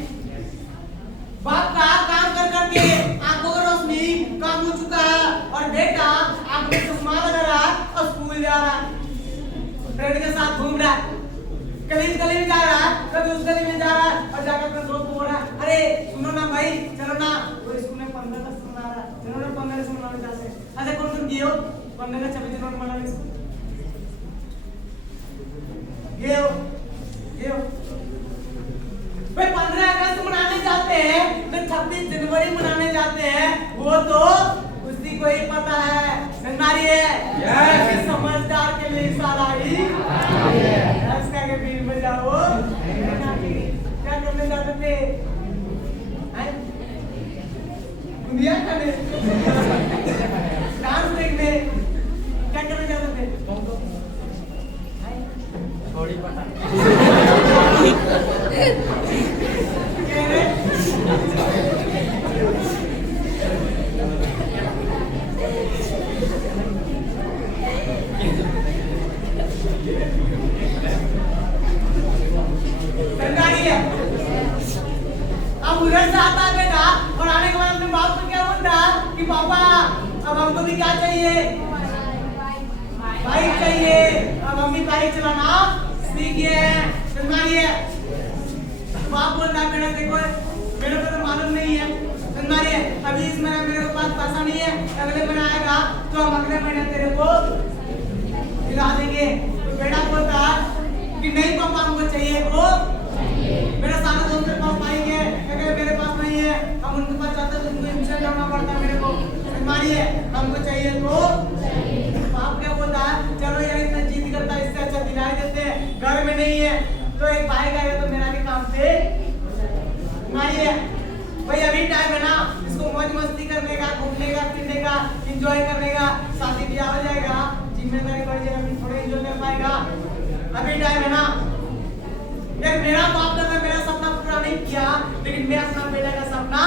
बाप का काम कर करके आंखों का रोशनी कम हो चुका है और बेटा आंख में चश्मा लगा रहा है और स्कूल जा रहा है, फ्रेंड के साथ घूम रहा है, कभी इस गली में जा रहा है, कभी उस गली में जा रहा है और जाकर अपने दोस्त को बोल रहा है, अरे सुनो ना भाई, चलो ना, वो स्कूल में 15 का सुना रहा है, चलो ना 15 से मनाने जाते हैं। अच्छा कौन कौन गए हो 15 का 26 जनवरी मनाने? गए हो भाई? 15 अगस्त मनाने जाते हैं तो 26 जनवरी मनाने जाते हैं, वो तो उसी को ही पता है। समझदारी है? yes. समझदार के लिए इशारा ही इसका के बीच में जाओ। क्या करने जाते थे? दुनिया करने, डांस देखने, क्या करने जाते थे? थोड़ी पता अब उधर से आता है बेटा और आने के बाद अपने बाप को क्या बोलता है कि पापा अब हमको भी क्या चाहिए? बाइक चाहिए। अब हम भी बाइक चलाना सीख गए हैं। समझिए, बाप बोलता है बेटा देखो मेरे को तो मालूम नहीं है, समझिए अभी इस महीने मेरे पास पैसा नहीं है, अगले महीने आएगा तो हम अगले महीने तेरे को दिला देंगे। तो बेटा बोलता है कि नहीं पापा हमको चाहिए तो मेरा सारा दोस्त मेरे पास पाएंगे, अगर मेरे पास नहीं है हम उनके पास जाते तो उनको इंतजार करना पड़ता है मेरे को। मानिए हमको चाहिए तो बाप क्या बोलता है चलो यार इतना जिद करता है इससे अच्छा दिला देते हैं, घर में नहीं है तो एक बाइक आएगा तो मेरा भी काम से। मानिए भाई अभी टाइम है ना, इसको मौज मस्ती करने का, घूमने का, फिरने का, एंजॉय करने का, शादी ब्याह हो जाएगा, जिम्मेदारी बढ़ जाएगी, थोड़े एंजॉय कर पाएगा, अभी टाइम है ना। यार मेरा बाप ने मेरा सपना पूरा नहीं किया लेकिन मैं अपना बेटा का सपना,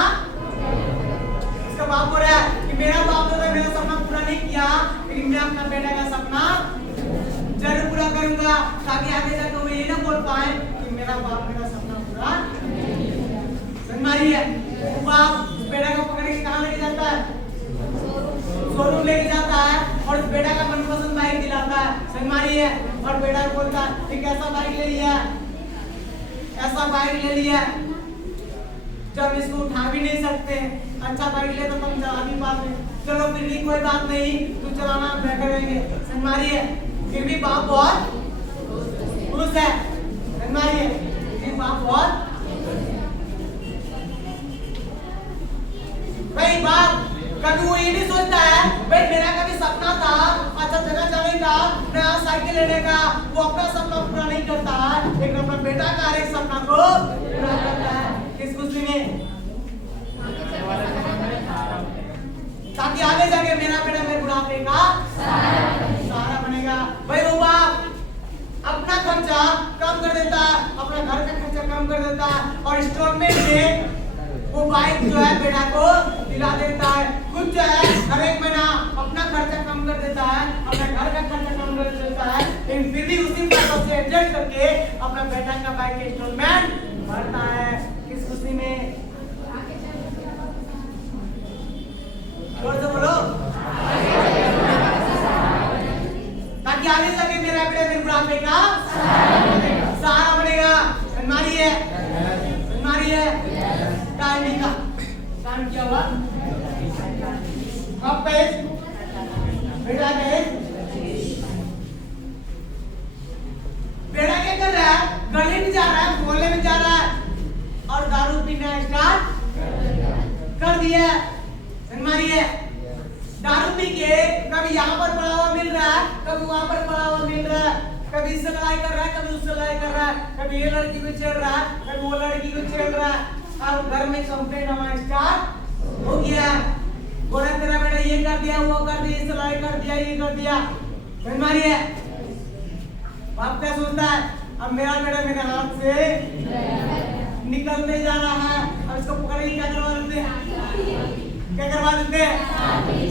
इसका बाप बोल रहा है कि मेरा बाप ने मेरा सपना पूरा नहीं किया लेकिन मैं अपना बेटा का सपना जरूर पूरा करूंगा ताकि आगे जाकर वो ये ना बोल पाए कि मेरा बाप मेरा सपना पूरा नहीं है। बाप बेटा को पकड़ के कहां लेके जाता है? शोरूम लेके जाता है और उस बेटा का मनपसंद बाइक दिलाता है। समझ है? और बेटा को बोलता है कि कैसा बाइक ले लिया, ऐसा बाइक ले लिया जब इसको उठा भी नहीं सकते, अच्छा बाइक ले तो तुम चला भी पाते, चलो फिर भी कोई बात नहीं तू चलाना मैं करेंगे। समझ है? फिर भी बाप बहुत खुश है। समझ है? फिर बाप बहुत भाई बाप कभी वो ये नहीं सोचता है भाई मेरा कभी सपना था अच्छा जगह जाने का, नया साइकिल लेने का, वो अपना सपना पूरा नहीं करता है लेकिन अपना बेटा का हर एक सपना को पूरा करता है। किस खुशी में? ताकि आगे जाके मेरा बेटा मेरे बुढ़ापे का सहारा बनेगा। भाई वो बाप अपना खर्चा कम कर देता है, अपना घर का खर्चा कम कर देता है और इंस्टॉलमेंट में वो बाइक जो है बेटा को दिला देता है। खुद जो है हर एक महीना अपना खर्चा कम कर देता है, अपना घर का खर्चा कम कर देता है लेकिन फिर भी उसी पैसों से एडजस्ट करके अपना बेटा का बाइक का इंस्टॉलमेंट भरता है। किस खुशी में? जोर से बोलो। ताकि आगे जाके मेरा बेटा मेरे बुढ़ापे का सहारा बनेगा। समझ है? टाइम का टाइम क्या हुआ? कब पे बेटा गए, बेटा क्या कर रहा है? गली में जा रहा है, मोहल्ले में जा रहा है और दारू पीना स्टार्ट कर दिया। समझ है? दारू पी के कभी यहाँ पर पड़ा हुआ मिल रहा है, कभी वहां पर पड़ा हुआ मिल रहा है, कभी इससे लड़ाई कर रहा है, कभी उससे लड़ाई कर रहा है, कभी ये लड़की को छेड़ रहा है, कभी वो लड़की को छेड़ रहा है। अब घर में कंप्लेंट हमारा स्टार्ट हो गया, बोला तेरा बेटा ये कर दिया, वो कर दिया, इस लड़ाई कर दिया, ये कर दिया। समझ है? बाप क्या सोचता है, अब मेरा बेटा मेरे हाथ से निकलने जा रहा है, अब इसको पकड़ के क्या करवा देते हैं, क्या करवा देते हैं,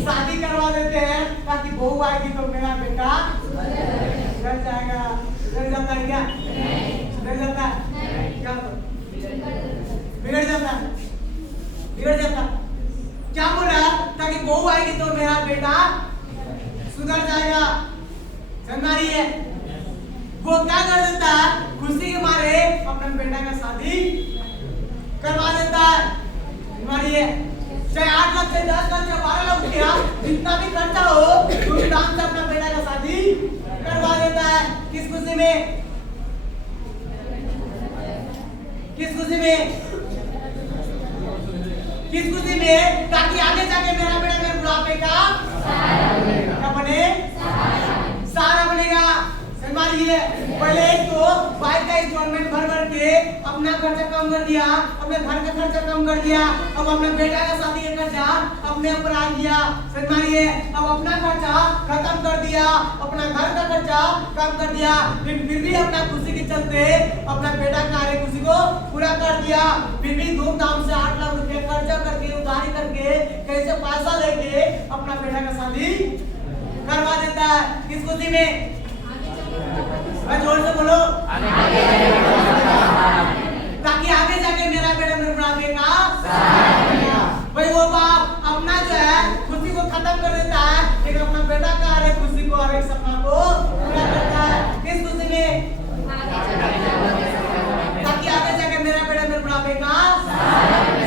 शादी करवा देते हैं, ताकि बहू आएगी तो मेरा बेटा सुधर जाएगा। सुधर जाता है क्या? सुधर जाता है क्या? बिगड़ जाता है, बिगड़ जाता है। क्या बोल रहा है? ताकि बहू आएगी तो मेरा बेटा सुधर जाएगा। समझ रही है? वो क्या कर देता है, खुशी के मारे अपने बेटा का शादी करवा देता है। मारिए, चाहे 8 लाख से 10 लाख से 12 लाख रुपया जितना भी खर्चा हो, धूमधाम से अपना बेटा का शादी करवा देता है। किस खुशी में? किस खुशी में? किस खुशी में? ताकि आगे जाके मेरा बेटा मेरे बुढ़ापे का क्या बने, सहारा बनेगा। मारिए, पहले एक तो बाइक का इंस्टॉलमेंट भर भर के अपना खर्चा कम कर दिया, अपने घर का खर्चा कम कर दिया, अब अपने बेटा का शादी का खर्चा अपने ऊपर आ गया। मारिए, अब अपना खर्चा खत्म कर दिया, अपना घर का खर्चा कम कर दिया, फिर भी अपना खुशी के चलते अपना बेटा का खुशी को पूरा कर दिया। फिर भी धूमधाम से 8 लाख रुपया खर्चा करके उधारी करके कैसे पैसा लेके अपना बेटा का शादी करवा देता है। किस खुशी में? जोर से बोलो, ताकि आगे जाके मेरा बेटा मेरे बुढ़ापे का भाई वो बाप अपना जो है खुशी को खत्म कर देता है, लेकिन अपना बेटा का हर एक खुशी को, हर एक सपना को पूरा करता है। किस खुशी में? ताकि आगे जाके मेरा बेटा मेरे बुढ़ापे का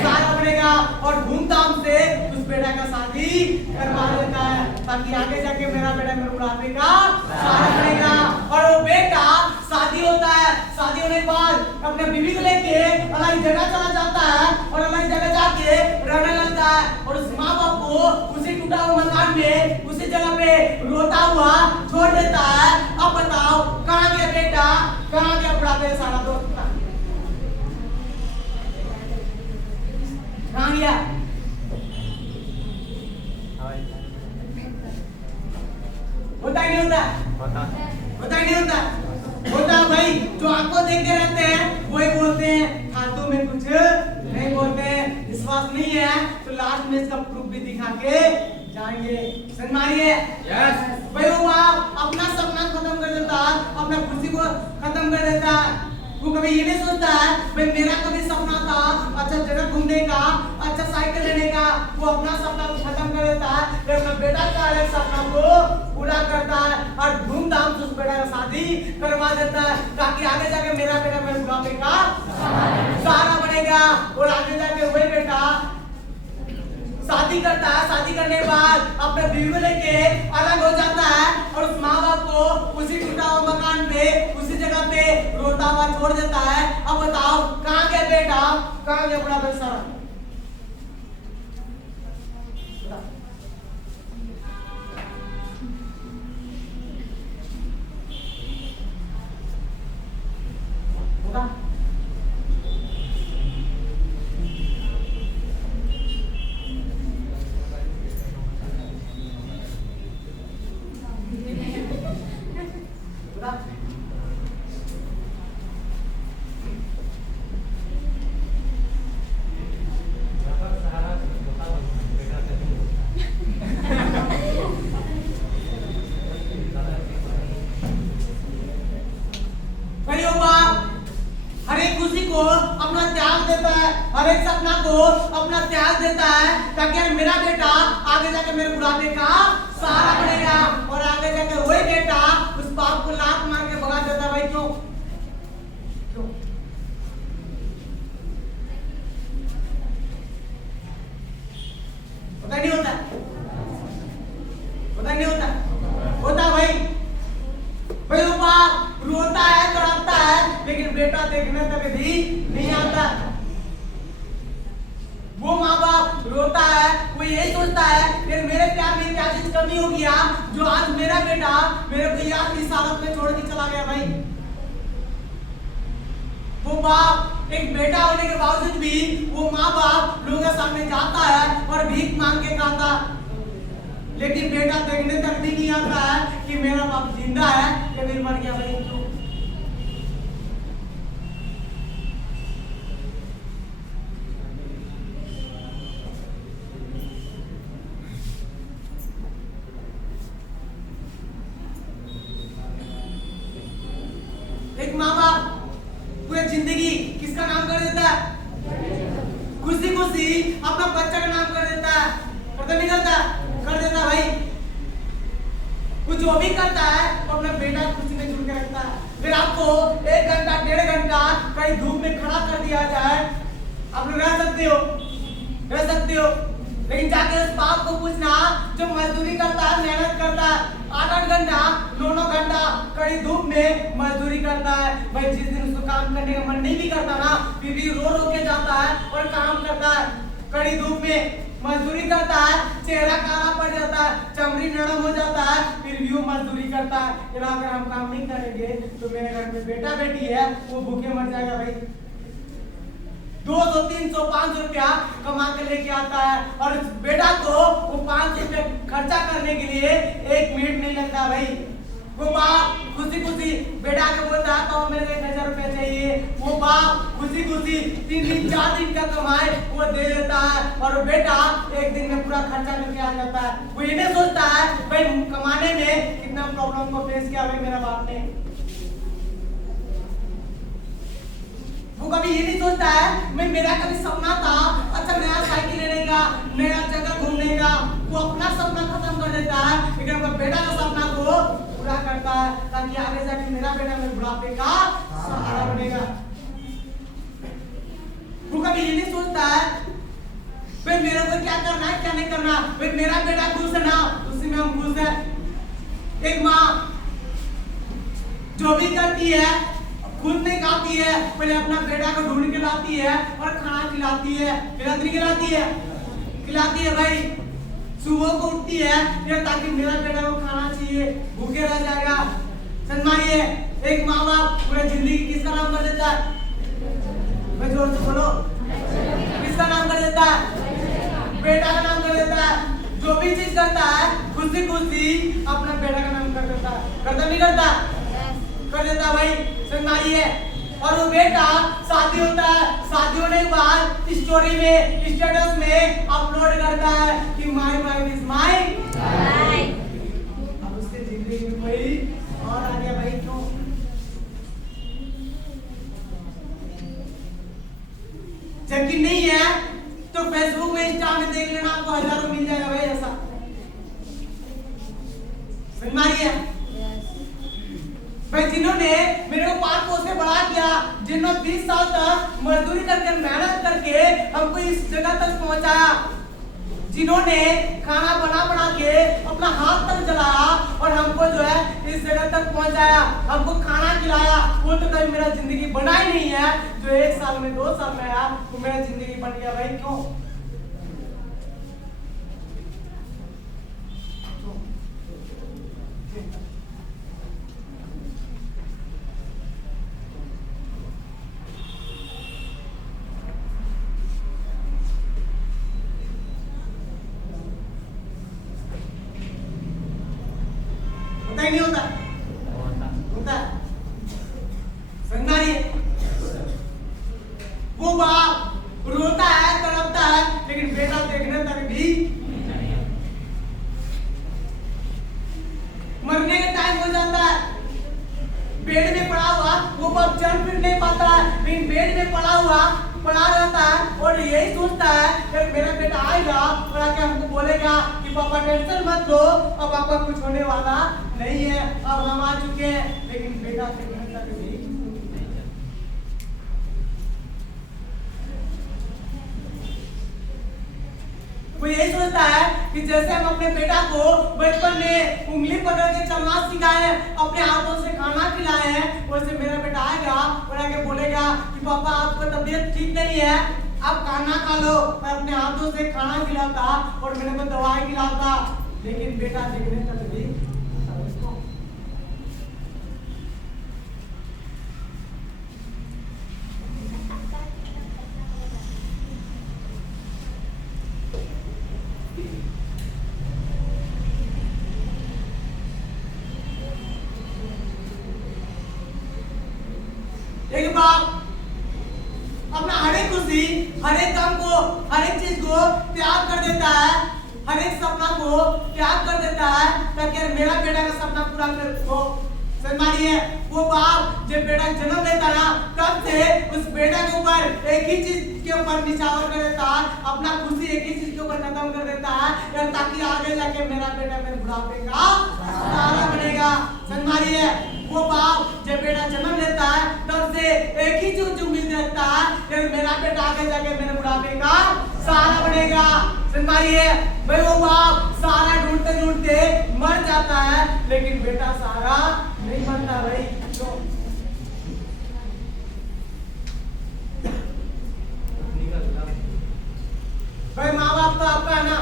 सहारा बनेगा और धूमधाम से उस बेटा का शादी करवा देता है, ताकि आगे जाके मेरा बेटा मेरे बुढ़ापे का सहारा बनेगा। और वो बेटा शादी होता है, शादी होने के बाद अपने बीवी को लेके अलग जगह चला जाता है और अलग जगह जाके रहने लगता है, और उस माँ बाप को उसी टूटा हुआ मकान में उसी जगह पे रोता हुआ छोड़ देता है। अब बताओ कहाँ गया बेटा, कहाँ गया बुढ़ापे का सहारा? दोस्त कहाँ गया? होता ही नहीं होता, होता ही नहीं होता, होता भाई। जो आपको देखते रहते हैं वही बोलते हैं, फालतू में कुछ नहीं बोलते हैं। विश्वास नहीं है तो लास्ट में इसका प्रूफ भी दिखा के जाएंगे। समझ मारिए, यस भाई। वो आप अपना सपना खत्म कर देता है, अपना खुशी को खत्म कर देता है। वो कभी ये नहीं सोचता है भाई मेरा कभी सपना था अच्छा जगह घूमने का, अच्छा साइकिल लेने का, वो अपना सपना को खत्म कर देता है, फिर अपना बेटा का एक सपना को पूरा करता है और धूमधाम से उस बेटा का शादी करवा देता है, ताकि आगे जाके मेरा बेटा मेरे बुढ़ापे का सहारा बनेगा। और आगे जाके वही बेटा शादी करता है, शादी करने के बाद अपने बीवी को लेके अलग हो जाता है और उस माँ बाप को उसी टूटा हुआ मकान पे उसी जगह पे रोता हुआ छोड़ देता है। अब बताओ कहाँ गया बेटा, कहाँ गया बुढ़ापे का सहारा? अपना त्याग देता है, हर एक सपना को अपना त्याग देता है, ताकि मेरा बेटा आगे जाके मेरे बुढ़ापे का सहारा बनेगा। और आगे जाके वही बेटा उस बाप को लात मार के भगा देता है। भाई क्यों? क्यों? पता नहीं होता, पता नहीं होता, होता भाई। भाई वो बाप रोता है, तड़पता है, लेकिन बेटा देखने तक भी नहीं आता। वो माँ बाप रोता है, वो यही सोचता है कि मेरे प्यार में क्या चीज कमी हो गया जो आज मेरा बेटा मेरे को याद इस हालत में छोड़ के चला गया। भाई वो बाप एक बेटा होने के बावजूद भी वो माँ बाप लोगों के सामने जाता है और भीख मांग के खाता, लेकिन बेटा देखने तक भी नहीं आता है कि मेरा बाप जिंदा है या फिर मर गया। भाई क्यों? जो भी करता है वो अपना बेटा खुशी में जुड़ के रखता है। फिर आपको 1 घंटा 1.5 घंटा कहीं धूप में खड़ा कर दिया जाए, आप लोग रह सकते हो, रह सकते हो। लेकिन जाके उस बाप को पूछना जो मजदूरी करता है, मेहनत करता है, 8-8 घंटा 9-9 घंटा कड़ी धूप में मजदूरी करता है, भाई जिस दिन उसको काम करने का मन नहीं भी करता ना, फिर भी रो रो के जाता है और काम करता है, कड़ी धूप में मजदूरी करता है, चेहरा काला पड़ जाता है, चमड़ी नरम हो जाता है, फिर भी वो मजदूरी करता है। अगर हम काम नहीं करेंगे तो मेरे घर में बेटा बेटी है वो भूखे मर जाएगा भाई। 200 300 500 रुपया कमा के लेके आता है और बेटा को वो 500 रुपया खर्चा करने के लिए 1 मिनट नहीं लगता भाई। वो बाप खुशी खुशी बेटा के बोलता है तो मेरे 1000 रुपया चाहिए, वो बाप खुशी खुशी 3 दिन 4 दिन का कमाए वो दे देता है और वो बेटा 1 दिन में पूरा खर्चा करके आ जाता है। वो ये नहीं सोचता है भाई कमाने में कितना प्रॉब्लम को फेस किया भाई मेरा बाप ने। वो कभी ये नहीं सोचता है मैं मेरा कभी सपना था अच्छा नया साइकिल लेने का, नया जगह घूमने का, वो अपना सपना खत्म कर देता है लेकिन अपना बेटा का सपना को पूरा करता है ताकि आगे जाके मेरा बेटा मेरे बुढ़ापे का सहारा बनेगा। वो कभी ये नहीं सोचता है भाई मेरे को क्या करना है क्या नहीं करना, भाई मेरा बेटा खुश है ना उसी में हम खुश है। एक माँ जो भी करती है खुद नहीं खाती है, पहले अपना बेटा को ढूंढ के लाती है और खाना खिलाती है, खिलाती है भाई। सुबह को उठती है फिर ताकि मेरा बेटा को खाना चाहिए, भूखे रह जाएगा। समझिए एक माँ बाप पूरा जिंदगी किसका नाम कर देता है, मैं जोर से बोलो, किसका नाम कर देता है, बेटा का नाम कर देता है। जो भी चीज करता है खुशी खुशी अपना बेटा का नाम कर देता है, करता नहीं करता, कर देता भाई। समझिए और वो बेटा शादी होता है, शादी होने के बाद स्टोरी में स्टेटस में अपलोड करता है कि माय वाइफ इज माय। अब उसके जिंदगी में कोई और आ गया भाई। क्यों? जबकि नहीं है तो फेसबुक में इंस्टा में देख लेना आपको हजारों मिल जाएगा भाई ऐसा। समझिए भाई जिन्होंने मेरे को 5 कोस से बड़ा किया, जिन्होंने 20 साल तक मजदूरी करके मेहनत करके हमको इस जगह तक पहुंचाया, जिन्होंने खाना बना बना के अपना हाथ तक जलाया और हमको जो है इस जगह तक पहुंचाया, हमको खाना खिलाया, वो तो कभी मेरा जिंदगी बना ही नहीं है। जो 1 साल में 2 साल में आया वो मेरा जिंदगी बन गया भाई। क्यों? नहीं होता होता समझ रही वो बाप रोता है तड़पता है लेकिन बेटा देखने तक भी मरने का टाइम हो जाता है, बेड में पड़ा हुआ वो बाप चल फिर नहीं पाता है लेकिन बेड में पड़ा रहता है और यही सोचता है कि मेरा बेटा आएगा और आके हमको बोलेगा कि पापा टेंशन मत लो, अब पापा कुछ होने वाला नहीं है, अब हम आ चुके हैं। लेकिन बेटा से वो यही सोचता है कि जैसे हम अपने बेटा को बचपन में उंगली पकड़ के चलना सिखाए, अपने हाथों से खाना खिलाए हैं, वैसे मेरा बेटा आएगा और आके बोलेगा कि पापा आपको तबीयत ठीक नहीं है, आप खाना खा लो। मैं अपने हाथों से खाना खिलाता और मेरे को दवाई खिलाता, लेकिन बेटा देखने तक भी एक बाप अपना हर एक खुशी, हर एक काम को, हर एक चीज को त्याग कर देता है, हर एक सपना को त्याग कर देता है ताकि मेरा बेटा का सपना पूरा हो। मानिए वो बाप जब बेटा जन्म लेता ना तब से उस बेटा के ऊपर एक ही चीज के ऊपर निछावर कर देता है, अपना खुशी एक ही चीज के ऊपर खत्म कर देता है ताकि आगे जाके मेरा बेटा मेरे बुढ़ापे का सहारा बनेगा। मानिए वो बाप जब बेटा जन्म लेता है तब से एक ही चीज उम्मीद रखता है मेरा बेटा आगे जाके मेरे बुढ़ापे का सहारा बनेगा। मानिए भाई वो बाप सहारा ढूंढते ढूंढते मर जाता है लेकिन बेटा सहारा नहीं बनता भाई। तो भाई माँ बाप तो आपका है ना,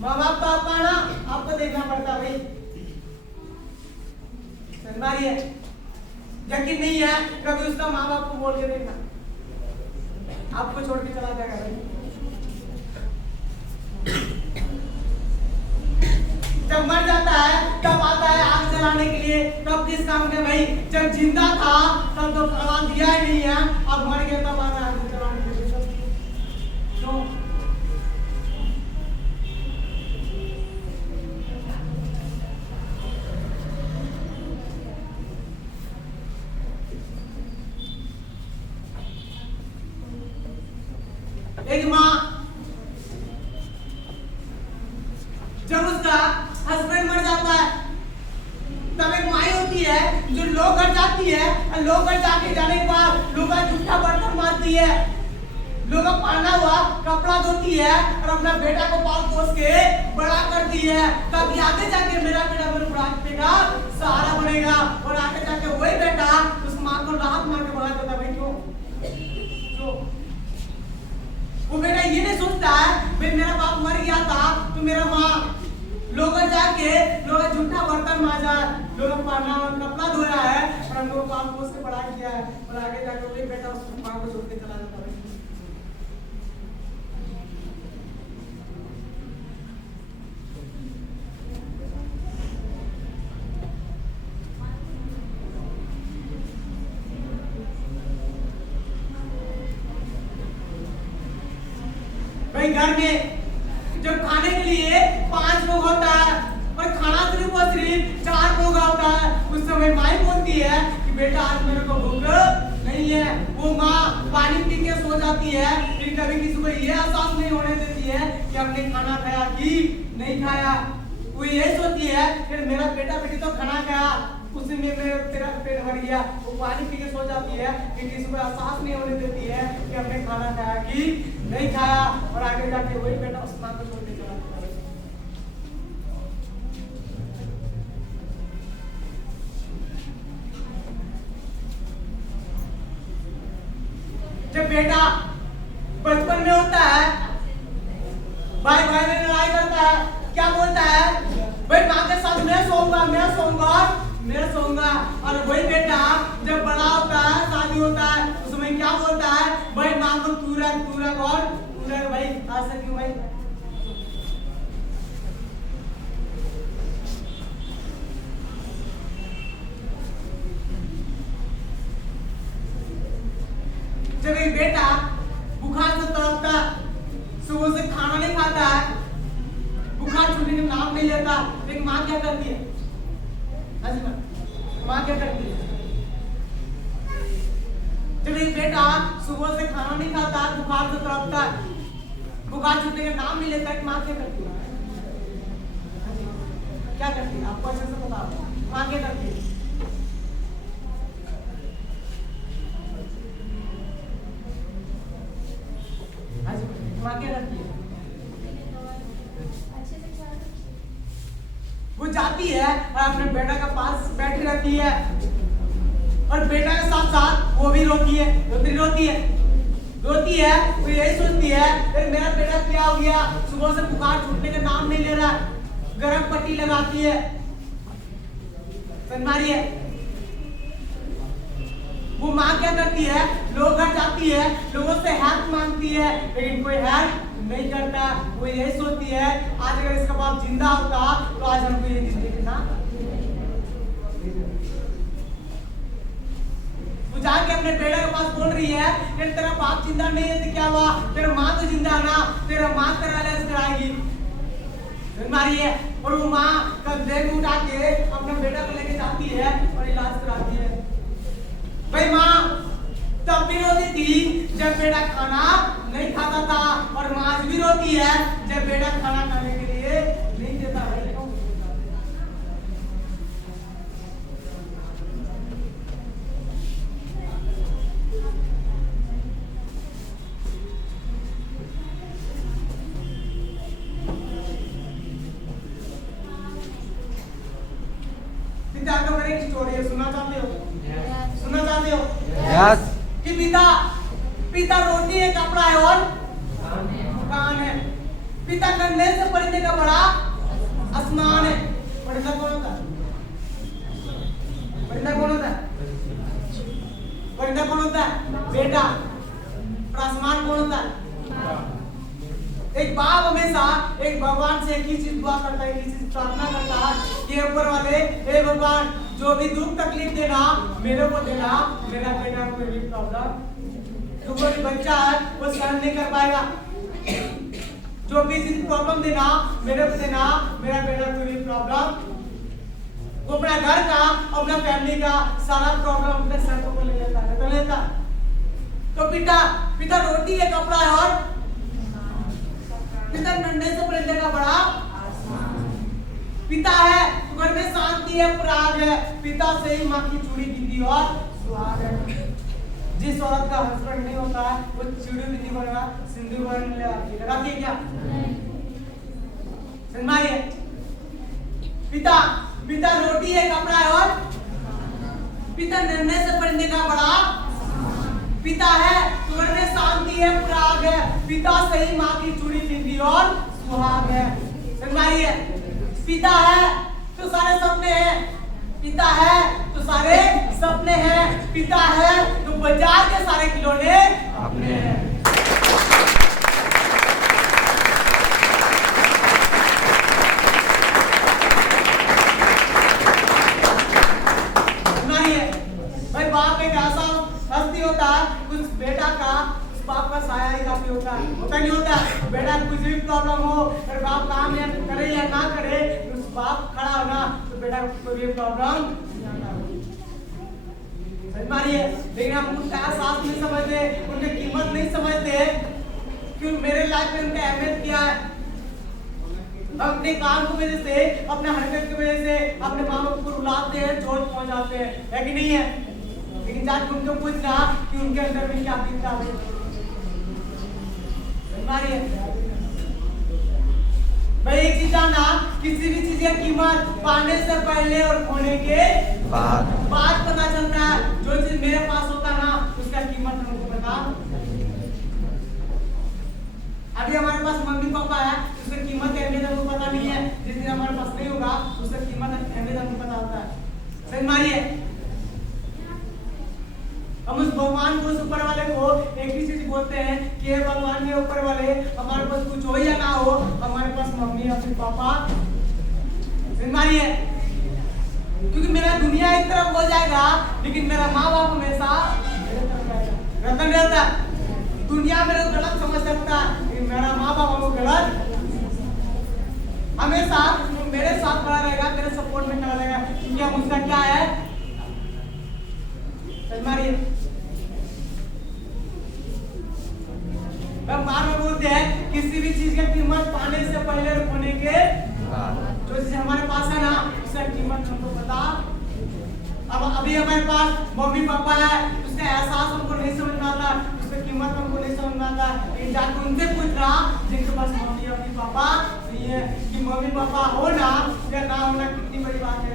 माँ बाप तो आपका है ना, आपको देखना पड़ता भाई। मानिए यकीन नहीं है कभी उसका माँ बाप को बोल के देखना, आपको छोड़ के चला जाएगा भाई। जब मर जाता है तब आता है आग जलाने के लिए, तब किस काम के भाई? जब जिंदा था तब तो करवा दिया ही नहीं है, अब मर गया तब आता है आग जलाने के लिए। तो एक माँ जब उसका हस्बैंड मर जाता है तब एक माई होती है जो लोग घर जाती है और लोग घर जाके जाने के बाद लोग झूठा बर्तन मारती है, लोग पहना हुआ कपड़ा धोती है और अपना बेटा को पाल पोस के बड़ा करती है ताकि आगे जाके मेरा बेटा मेरे बुढ़ापे का सहारा बनेगा। और आगे जाके वही बेटा उस माँ को लात मार के बड़ा करता है। भाई क्यों? वो बेटा ये नहीं सोचता है भाई मेरा बाप मर गया था तो मेरा माँ लोग जाके लोग झूठा बर्तन माजा, लोग पहना कपड़ा धोया है और हम लोग पाल पोस के बड़ा किया है और आगे जाके वही बेटा उस माँ को छोड़ के चला जाता है। भाई घर में जब खाने के लिए 5 लोग होता है और खाना सिर्फ और सिर्फ 4 लोग होता है, उस समय माई बोलती है कि बेटा आज मेरे को भूख नहीं है। वो माँ पानी पी के सो जाती है लेकिन कभी किसी को ये एहसास नहीं होने देती है कि हमने खाना खाया कि नहीं खाया। वो ये सोचती है कि मेरा बेटा बेटी तो खाना खाया उसी में तेरा पेट भर गया। वो पानी पी के सो जाती है कि किसी को एहसास नहीं होने देती है कि हमने खाना खाया कि नहीं खाया और आगे जाके वही बेटा उस माँ को छोड़ के चला जाता है। जब बेटा बचपन में होता है भाई भाई में लड़ाई करता है, क्या बोलता है? भाई माँ के साथ मैं सोऊंगा मैं सोऊंगा मैं सोऊंगा। और वही बेटा जब बड़ा होता है शादी होता है उसमें क्या बोलता है? भाई माँ को तू रख और तू रख। भाई ऐसा क्यों भाई? जब एक बेटा बुखार से तड़पता सुबह से खाना नहीं खाता है, बुखार छूटने का नाम नहीं लेता, लेकिन माँ क्या करती है? माँ क्या करती है? जब एक बेटा सुबह से खाना नहीं खाता, बुखार से तड़पता, बुखार छूटने का नाम नहीं लेता, माँ क्या करती है? क्या करती है? आपको अच्छे से पता है माँ क्या करती है? माँ क्या करती है? वो जाती है और अपने बेटा के पास बैठी रहती है और बेटा के साथ साथ वो भी रोती है वो यही सोचती है मेरा बेटा क्या हो गया, सुबह से बुखार छूटने का नाम नहीं ले रहा, गर्म पट्टी लगाती है। है वो माँ क्या करती है? लोग घर जाती है, लोगों से हेल्प मांगती है लेकिन कोई हेल्प नहीं करता। वो यही सोचती है आज अगर इसका बाप जिंदा होता तो आज हमको ये जिंदगी ना। वो जाके अपने बेटे के पास बोल रही है कि तेरा बाप जिंदा नहीं है तो क्या हुआ, तेरा माँ तो जिंदा है ना, तेरा माँ तेरा इलाज कराएगी। बीमारी है और वो माँ कंधे में उठा के अपना बेटा को लेके जाती है और इलाज कराती है। भाई माँ तब भी रोती थी जब बेटा खाना नहीं खाता था और माँ आज भी रोती है जब बेटा खाना खाने के लिए नहीं देता है। पिता का मेरे एक स्टोरी है, सुनना चाहते हो? सुनना चाहते हो? यस। कि पिता रोटी है, कपड़ा है और दुकान है। पिता कंधे से परिंदे का बड़ा आसमान है। परिंदा कौन होता है? परिंदा कौन होता है? परिंदा कौन होता है? बेटा। और आसमान कौन होता है? एक बाप हमेशा एक भगवान से एक ही चीज दुआ करता है, एक ही चीज प्रार्थना करता है कि ऊपर वाले हे भगवान जो भी दुख तकलीफ देना मेरे को देना, मेरा बेटा को कोई प्रॉब्लम जो कोई बच्चा है वो सहन नहीं कर पाएगा। जो भी चीज प्रॉब्लम देना मेरे को देना, मेरा बेटा को कोई प्रॉब्लम वो अपना घर का अपना फैमिली का सारा प्रॉब्लम अपने सर पर ले लेता है, कर लेता। तो पिता रोटी है, कपड़ा है और पिता नन्हे से परिंदे का बड़ा पिता है तो घर में शांति है, पराग है। पिता से ही माँ की चूड़ी बिंदी और सुहाग है। जिस औरत का हस्बैंड नहीं होता है वो चूड़ी बिंदी बनेगा, सिंदूर बनने लगाती है, लगाती है क्या? सुनाइए। पिता रोटी है, कपड़ा है और पिता नन्हे से परिंदे का बड़ा पिता है तो घर में शांति है, पराग है। पिता से ही माँ की चूड़ी बिंदी और सुहाग है। सुनाइए। पिता है तो सारे सपने हैं, पिता है तो सारे सपने हैं, पिता है तो बाजार के सारे खिलौने अपने हैं। भाई बाप एक ऐसा हस्ती होता है, कुछ बेटा का बाप का साया ही काफी होता है, होता नहीं होता? बेटा कुछ भी प्रॉब्लम हो और बाप काम या करे या ना करे तो उस बाप खड़ा होना तो बेटा को कोई भी प्रॉब्लम समझ मारिए। लेकिन हम उनका एहसास नहीं समझते, उनकी कीमत नहीं समझते कि मेरे लाइफ में उनका अहमियत क्या है। हम अपने काम की वजह से, अपने हरकत की वजह से अपने माँ बाप को रुलाते हैं, चोट पहुंचाते हैं, है कि नहीं है? लेकिन जाके उनको पूछना कि उनके अंदर में क्या बीतता है। भाई एक चीज जानना, किसी भी चीज की कीमत पाने से पहले और खोने के बाद पता चलता है। जो चीज मेरे पास होता ना उसका कीमत हमको पता। अभी हमारे पास मम्मी पापा है, उसका कीमत अहमियत हमको पता नहीं है। जिस दिन हमारे पास नहीं होगा उसका कीमत अहमियत हमको पता होता है। सही मारिए। हम उस भगवान को, उस ऊपर वाले को एक ही चीज बोलते हैं कि हे भगवान के ऊपर वाले, हमारे पास कुछ हो या ना हो, हमारे पास मम्मी या फिर पापा बीमारी है। क्योंकि मेरा दुनिया एक तरफ हो जाएगा लेकिन मेरा माँ बाप हमेशा मेरे तरफ रहेगा। रतन रहता है, दुनिया मेरे को गलत समझ सकता है लेकिन मेरा माँ बाप हमको गलत हमेशा मेरे साथ खड़ा रहेगा, मेरे सपोर्ट में खड़ा रहेगा। क्योंकि हम उसका क्या है? मारिए। बार बोलते हैं किसी भी चीज की कीमत पाने से पहले और खोने के जो चीज हमारे पास है ना उसका कीमत हमको पता। अब अभी हमारे पास मम्मी पापा है, उसका एहसास हमको नहीं समझ में आता, उसका कीमत हमको नहीं समझ में आता। लेकिन जाके उनसे पूछना जिनके पास मम्मी और पापा नहीं है कि मम्मी पापा हो ना या ना होना कितनी बड़ी बात है।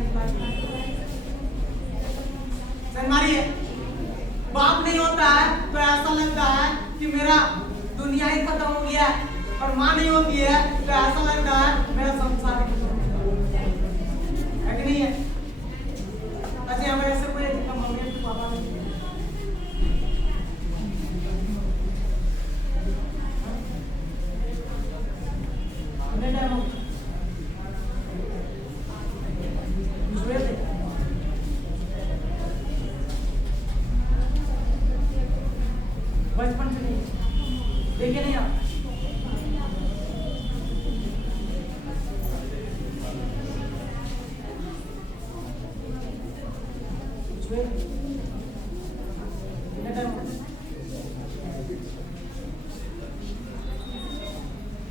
मारिए। बाप नहीं होता है तो ऐसा लगता है कि मेरा दुनिया ही खत्म हो गया है, और माँ नहीं होती है तो ऐसा लगता है मेरा संसार ही खत्म हो गया है कि नहीं है? अच्छा हमारे ऐसे कोई मम्मी तो पापा नहीं है। बचपन से नहीं देखे नहीं आप? वे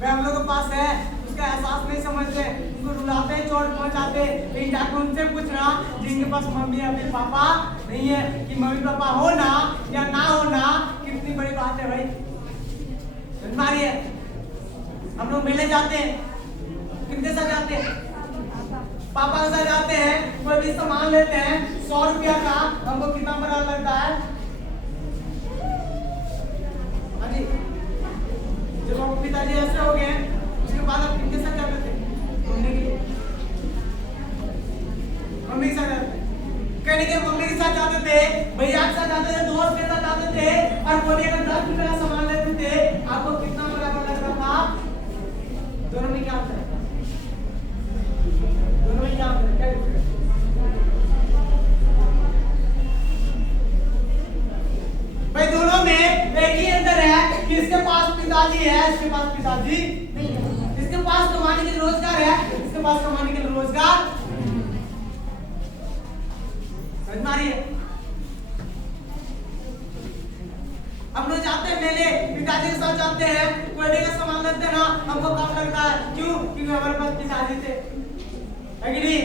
हम लोग के पास है, उसका एहसास नहीं समझते, उनको रुलाते हैं, चोट पहुंचाते, लेकिन जाकर उनसे पूछना जिनके पास मम्मी या फिर पापा नहीं है कि मम्मी पापा हो ना या ना हो ना, कितनी बड़ी बात है भाई। मारिए हम लोग मेले जाते हैं, कितने साथ जाते हैं? पापा के साथ जाते हैं, कोई भी सामान लेते हैं 100 रुपया का, हमको कितना बड़ा लगता है? हाँ जी, जब आपको पिताजी ऐसे हो गए उसके बाद आप किनके साथ जाते थे घूमने के लिए? मम्मी के साथ जाते थे, कहने के मम्मी के साथ जाते थे, भैया के साथ जाते थे, दोस्त के साथ जाते थे, और कोई अगर 10 रुपये का सामान लेते थे, आपको कितना बराबर लगता था? दोनों में क्या अंतर है? दोनों में क्या अंतर है? क्या डिफरेंस? भाई दोनों में एक ही अंतर है कि इसके पास पिताजी है, इसके पास पिताजी नहीं है। इसके पास कमाने के लिए रोजगार है, इसके पास कमाने के लिए रोजगार। समझ मारिए, हम लोग जाते हैं मेले, पिताजी के साथ जाते हैं, कोई का सामान लेते हैं ना, हमको कम लगता है, क्यों? क्योंकि हमारे पास पिताजी थे, है कि नहीं?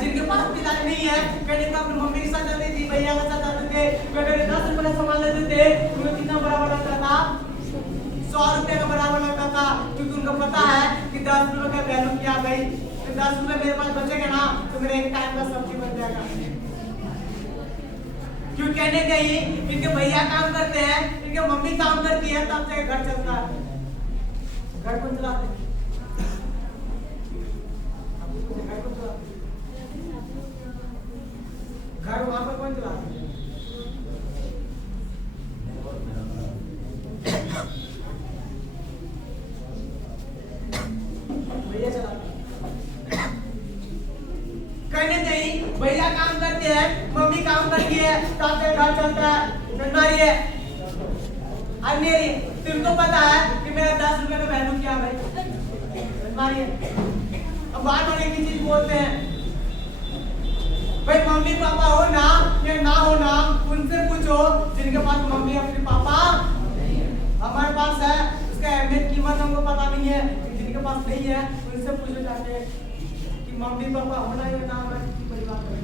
जिनके पास पिताजी नहीं है, कहने का अपनी मम्मी के साथ जाते थे, भैया के साथ जाते थे, कहने 10 रुपए का सामान लेते थे, उन्हें कितना बराबर लगता था? 100 रुपए का बराबर लगता था, क्योंकि उनको पता है कि 10 रुपए का वैल्यू क्या गई, तो 10 रुपए मेरे पास बचेगा ना, तो मेरे एक टाइम का सब्जी बन जाएगा। क्यों? कहने गई इनके भैया काम करते हैं, इनके मम्मी काम करती है, तब से घर चलता है। घर कौन चलाते हैं? घर वहां पर कौन चलाता है? भैया चलाते हैं। कहने नहीं, भैया काम करते हैं, मम्मी काम करती है, तब से घर चलता है। मारिए अब मेरी तुमको पता है कि मेरा 10 रुपए का वैल्यू क्या है भाई? मारिए अब बात होने की चीज बोलते हैं भाई, मम्मी पापा हो ना या ना हो ना, उनसे पूछो जिनके पास मम्मी या फिर पापा हमारे पास है, उसका अहमियत कीमत हमको पता नहीं है। जिनके पास नहीं है उनसे पूछो जाके कि मम्मी पापा होना या ना होना कितनी बड़ी बात है।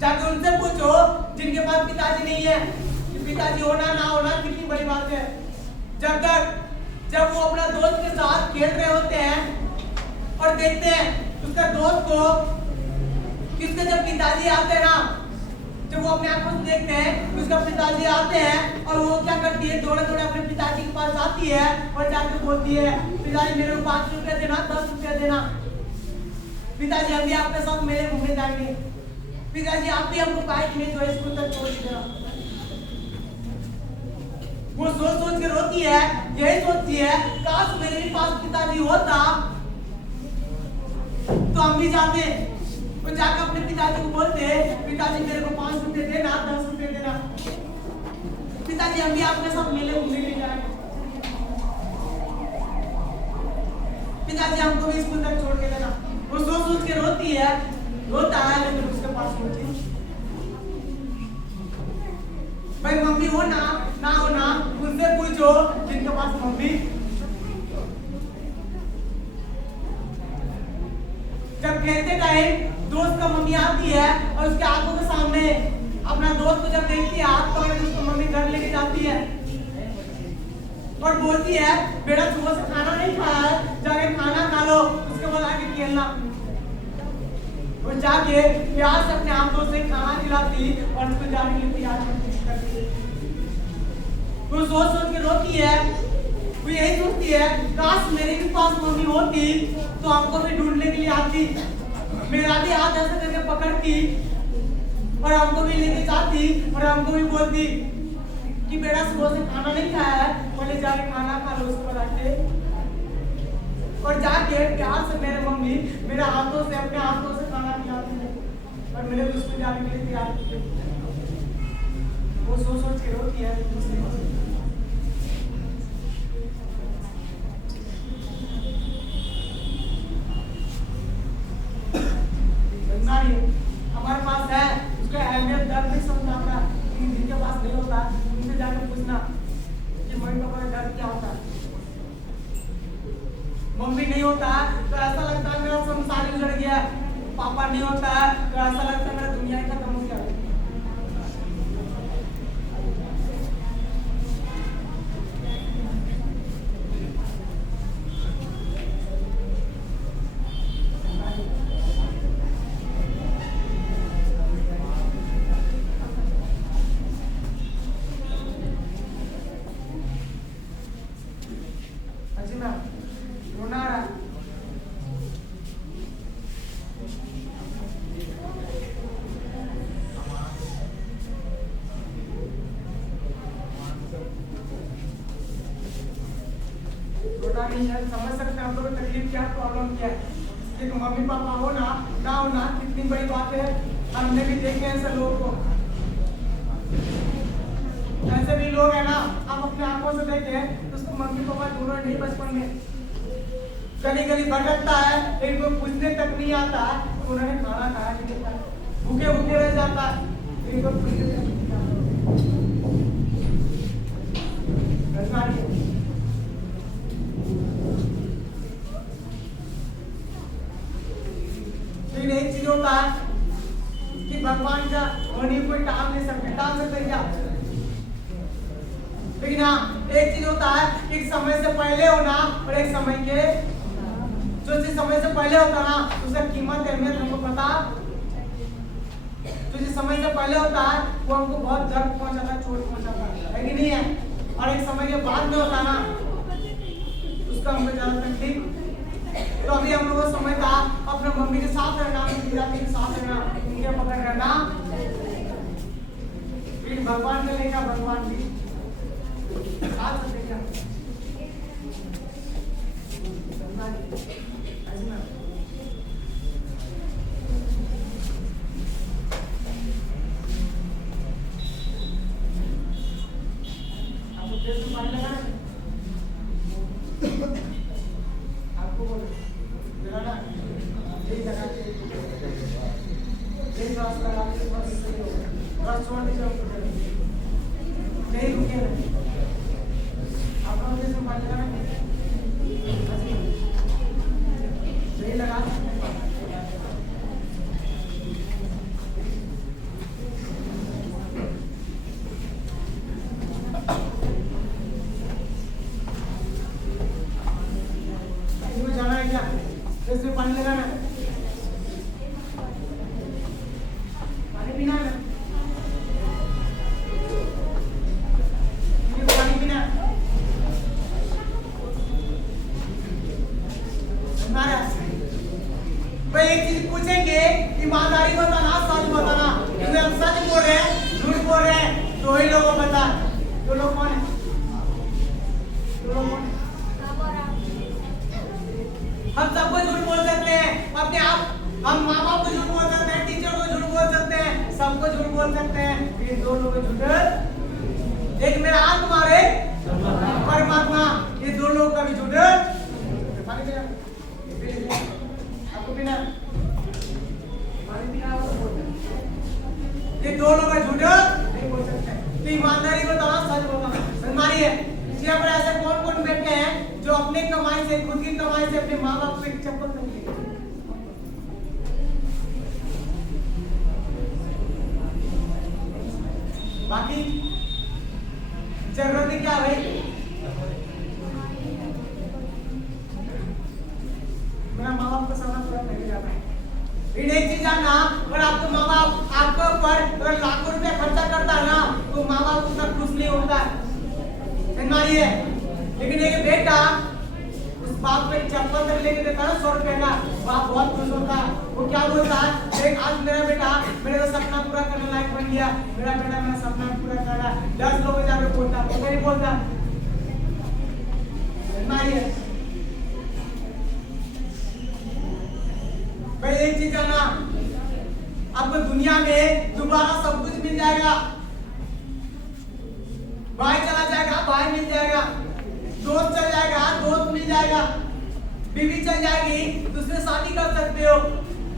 जाके उनसे पूछो जिनके पास पिताजी नहीं है कि पिताजी होना ना होना कितनी बड़ी बात है। जब वो अपना दोस्त के साथ खेल रहे होते हैं और देखते हैं उसका दोस्त को, किसके जब पिताजी आते हैं ना, जब वो अपने आंखों से देखते हैं उसका पिताजी आते हैं और वो क्या करती है, दौड़े दौड़े अपने पिताजी के पास आती है और जाकर बोलती है, पिताजी मेरे को 5 रुपए देना, 10 रुपए देना, पिताजी हम भी आपके साथ मेले घूमने जाएंगे, पिताजी आप भी हमको बाइक में जो है स्कूल तक छोड़ देना। वो सोच सोच के रोती है, यही सोचती है काश मेरे भी पास पिताजी होता तो हम भी जाते। तो जाकर अपने पिताजी को बोलते, पिताजी मेरे को 5 रुपए देना, 10 रुपए देना, पिताजी हम भी आपके साथ मेले घूमने के लिए जाएंगे, पिताजी हमको भी स्कूल तक छोड़ के देना। वो सोच सोच के रोती है, रोता है, लेकिन उसके पास होती है भाई मम्मी हो ना हो ना, उनसे पूछो जिनके पास मम्मी। जब खेलते टाइम दोस्त का मम्मी आती है और उसके आंखों के सामने अपना दोस्त को जब देखती है हाथ पकड़ के उसको मम्मी घर लेके जाती है और बोलती है बेटा सुबह से खाना नहीं खाया है, जाके खाना खा लो, उसके बाद आके खेलना। और जाके प्यार से अपने आप दोस्त से खाना खिलाती और उसको जाने के लिए तैयार करती। वो सोच सोच के रोती है, वो यही सोचती है काश मेरे भी पास मम्मी होती तो हमको भी ढूंढने के लिए आती, मेरा भी हाथ ऐसे करके पकड़ती और हमको भी लेके जाती और हमको भी बोलती कि बेटा सुबह से खाना नहीं खाया है, बोले जाके खाना खा लो, उसको रखे और जाके प्यार से मेरे मम्मी मेरे हाथों से अपने हाथों से खाना खिलाती है और मेरे को उसको जाने के लिए तैयार करती है। वो सोच सोच के रोती है। मम्मी नहीं होता तो ऐसा लगता है मेरा संसार ही उजड़ गया, पापा नहीं होता तो ऐसा लगता है मेरा दुनिया ही खत्म हो गया। रोना आ रहा है। नहीं है, समझ सकते हैं हम लोग तकलीफ क्या प्रॉब्लम क्या है। कि मम्मी पापा हो ना हो ना कितनी बड़ी बात है। हमने भी देखे हैं ऐसे लोगों को, ऐसे भी लोग हैं ना, आप अपने आंखों से देखे तो उसको मम्मी पापा दोनों नहीं बचपन में गली गली भटकता है, लेकिन कोई पूछने तक नहीं आता तो उन्होंने खाना खाया नहीं था, भूखे भूखे रह जाता है, लेकिन कोई पूछने तक नहीं आता। लेकिन एक चीज होता है कि भगवान का होने कोई टाल नहीं सकते, टाल सकते क्या? लेकिन हाँ एक चीज होता है कि समय से पहले होना और एक समय के जो चीज समय से पहले होता ना उसका कीमत अहमियत हमको पता, जो चीज समय से पहले होता है वो हमको बहुत दर्द पहुंचाता है, चोट पहुंचाता है कि नहीं है? और एक समय के बाद में होता ना उसका हमको ज्यादा तकलीफ। तो अभी हम लोगों को समय था अपने मम्मी के साथ रहना, अपनी पिताजी के साथ रहना, उनके पकड़ रहना, फिर भगवान का लेगा, भगवान भी साथ देगा। आपको पेट में पानी लगा है? आपको लगाना यही लगा के यही रास्ता आपके पास सही होगा, बस छोड़ दीजिए हमको, नहीं रुकिए नहीं। आप लोग जैसे पानी लगाना यही लगा जाना है क्या? इसमें पानी लगाना है, पानी पीना है, पानी पीना है। भाई एक चीज पूछेंगे, ईमानदारी बताना, सच बताना, क्योंकि हम सच बोल रहे हैं झूठ बोल रहे हैं तो ही लोगों को बता। तो लोग कौन है? तो लोग कौन है? हम सबको झूठ बोल सकते हैं, अपने आप हम माँ बाप को झूठ बोल सकते हैं, टीचर को झूठ बोल सकते हैं, सबको झूठ बोल सकते हैं। ये दो लोग झूठ, एक मेरा आत्मा और एक परमात्मा, ये दो लोग का भी झूठ। आपको पीना पानी पीना ये दो लोग का झूठ नहीं बोल सकते। तो ईमानदारी बताना, सच बताना, सन्मानी है। यहाँ पर ऐसे कौन कौन बैठे हैं जो अपने कमाई से, खुद की कमाई से अपने माँ बाप को एक चप्पल खरीदे? बाकी जरूरत क्या है? मेरा माँ बाप का सपना पूरा करके जाना है। एक चीज जानना, अगर आपको माँ बाप आपके ऊपर अगर लाखों रुपया खर्चा करता है ना तो माँ बाप उतना खुश नहीं होता है, लेकिन एक बेटा उस बाप पे चप्पल तक लेके देता है 100 रुपए का, बाप बहुत खुश होता है। वो क्या बोलता है, देख आज मेरा बेटा मेरा सपना पूरा करने लायक बन गया, मेरा बेटा मेरा सपना पूरा कर रहा है। 10 लोग जाकर बोलता है, नहीं बोलता भाई। एक चीज जानना, आपको दुनिया में दोबारा सब कुछ मिल जाएगा, भाई चला जाएगा, भाई मिल जाएगा, दोस्त चल जाएगा, दोस्त मिल जाएगा, बीवी चल जाएगी, दूसरे शादी कर सकते हो,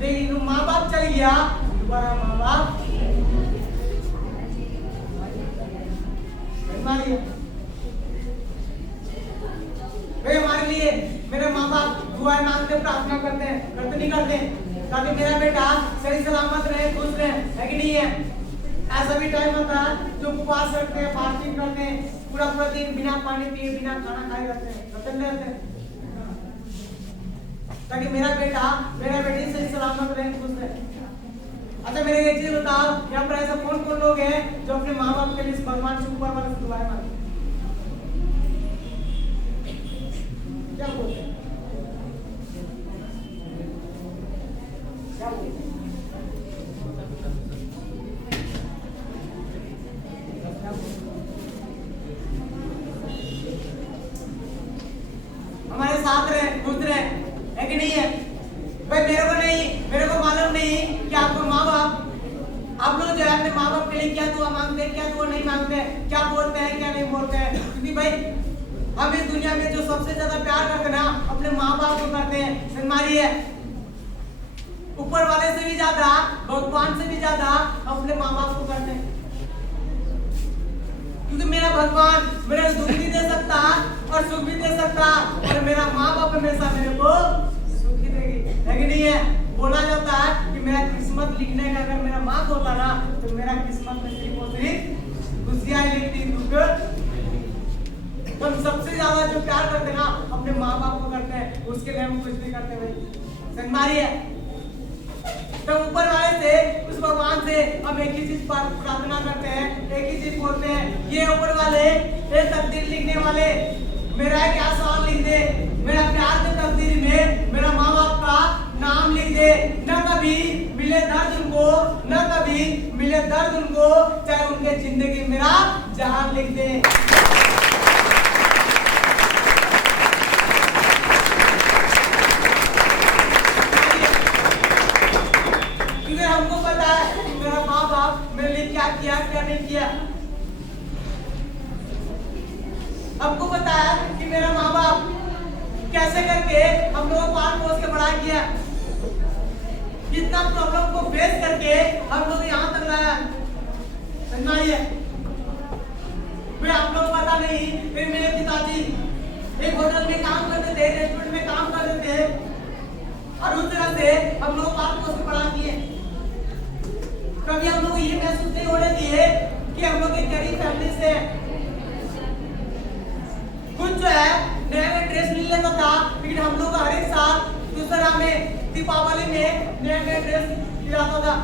लेकिन माँ बाप चल गया दोबारा माँ बाप भाई हमारे लिए मेरे माँ बाप दुआएं मांगते हैं, प्रार्थना करते हैं, करते नहीं करते, ताकि मेरा बेटा सही सलामत रहे, खुश रहे, है कि नहीं है? ऐसा भी टाइम होता है जो उपवास रखते हैं, फास्टिंग करते हैं, पूरा पूरा दिन बिना पानी पिए, बिना खाना खाए रहते हैं, करते नहीं रहते हैं, ताकि मेरा बेटी सही सलामत रहे, खुश रहे। अच्छा मेरे एक चीज बताओ, यहाँ पर ऐसा कौन कौन लोग हैं जो अपने माँ बाप के लिए भगवान से ऊपर वाले से दुआएं मांगते हैं? क्या बोलते हैं? क्या बोलते हैं? हमारे साथ रहे, खुश रहे, है कि नहीं है? भाई मेरे को मालूम नहीं कि आपको माँ बाप, आप लोग जो है अपने माँ बाप के लिए क्या दुआ मांगते हैं, क्या दुआ नहीं मांगते हैं, क्या बोलते हैं, क्या नहीं बोलते हैं, क्योंकि भाई हम इस दुनिया में जो सबसे ज्यादा प्यार करते हैं ना, अपने माँ बाप को करते हैं। हमारी है ऊपर वाले से भी ज्यादा, भगवान से भी ज्यादा अपने माँ बाप को करते हैं, क्योंकि मेरा भगवान मेरे दुख भी दे सकता और सुख भी दे सकता, और मेरा माँ बाप हमेशा मेरे को सुख ही देगी, है कि नहीं है? बोला जाता है कि मेरा किस्मत लिखने का अगर मेरा माँ होता ना, तो मेरा किस्मत में सिर्फ और सिर्फ खुशियां लिखती, दुख। हम सबसे ज्यादा जो प्यार करते हैं ना, अपने माँ बाप को करते हैं, उसके लिए हम कुछ भी करते हैं भाई, संगमारी है। तो ऊपर वाले से, उस भगवान से हम एक ही चीज पर प्रार्थना करते हैं, एक ही चीज बोलते हैं, ये ऊपर वाले, ये तकदीर लिखने वाले, मेरा क्या सवाल लिख दे, मेरा प्यार के तकदीर में मेरा माँ बाप का नाम लिख दे, न कभी मिले दर्द उनको, न कभी मिले दर्द उनको, चाहे उनके जिंदगी मेरा जहान लिख दे। क्योंकि हमको पता है मेरा माँ बाप मेरे लिए क्या किया, क्या नहीं किया। हमको पता है कि मेरा माँ बाप कैसे करके हम लोगों को पाल पोस के बड़ा किया, कितना प्रॉब्लम को फेस करके हम लोग यहाँ तक लाया, समझना ही है। फिर आप लोग पता नहीं, फिर मेरे पिताजी एक होटल में काम करते थे, रेस्टोरेंट में काम करते थे, और उस तरह से हम लोग पाल पोस के बड़ा किए। कभी हम लोग ये महसूस नहीं होने दिए कि हम लोग एक गरीब फैमिली से, कुछ जो है नया ड्रेस मिल लेता था, लेकिन हम लोग हर एक साल दूसरा में दीपावली में नया ड्रेस दिलाता था।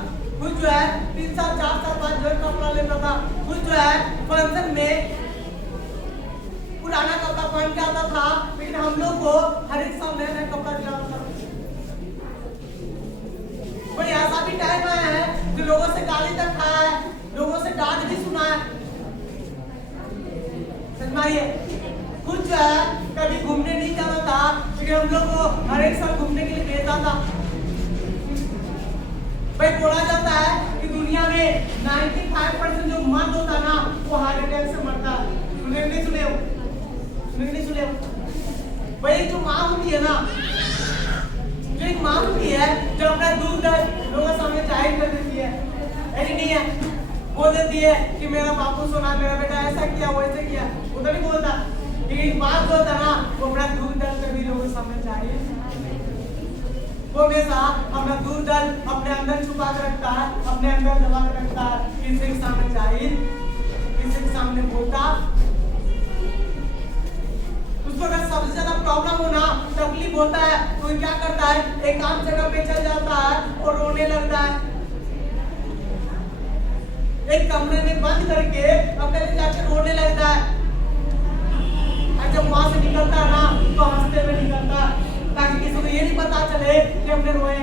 कुछ जो है 3 साल 4 साल बाद जो कपड़ा लेता था, कुछ जो है फंक्शन में पुराना कपड़ा पहन के आता था, लेकिन हम लोग को हर एक साल नया नया कपड़ा दिलाता था। भाई ऐसा भी टाइम आया है जो लोगों से गाली तक खाया है, लोगों से डांट भी सुना है, समझिए। कुछ जो है कभी घूमने नहीं जाता था, क्योंकि हम लोग को हर एक साल घूमने के लिए भेजता था। भाई बोला जाता है कि दुनिया में 95% जो मर्द होता ना, वो हार्ट अटैक से मरता है। सुने नहीं सुने हो? सुने नहीं सुने हो? भाई जो माँ होती है ना, जो एक माँ होती है, जो अपना दूध लोगों के सामने जाहिर कर देती है, ऐसी नहीं है, बोल देती है कि मेरा बापू सोना, मेरा बेटा ऐसा किया, वैसे किया, वो तो नहीं बोलता। लेकिन बात जो होता ना, वो अपना दूध दर्द कभी लोगों के सामने जाहिर, वो हमेशा अपना दूध दर्द अपने अंदर छुपा कर रखता है, अपने अंदर दबा कर रखता है, किसी के सामने जाहिर, किसी के सामने बोलता। उसको अगर सबसे ज्यादा प्रॉब्लम होना, तकलीफ होता है, तो क्या करता है, एक आम जगह पे चल जाता है और रोने लगता है, एक कमरे में बंद करके अकेले जाकर रोने लगता है। और जब वहां से निकलता है ना, तो हंसते हुए निकलता है, ताकि किसी को ये नहीं पता चले कि हमने रोए।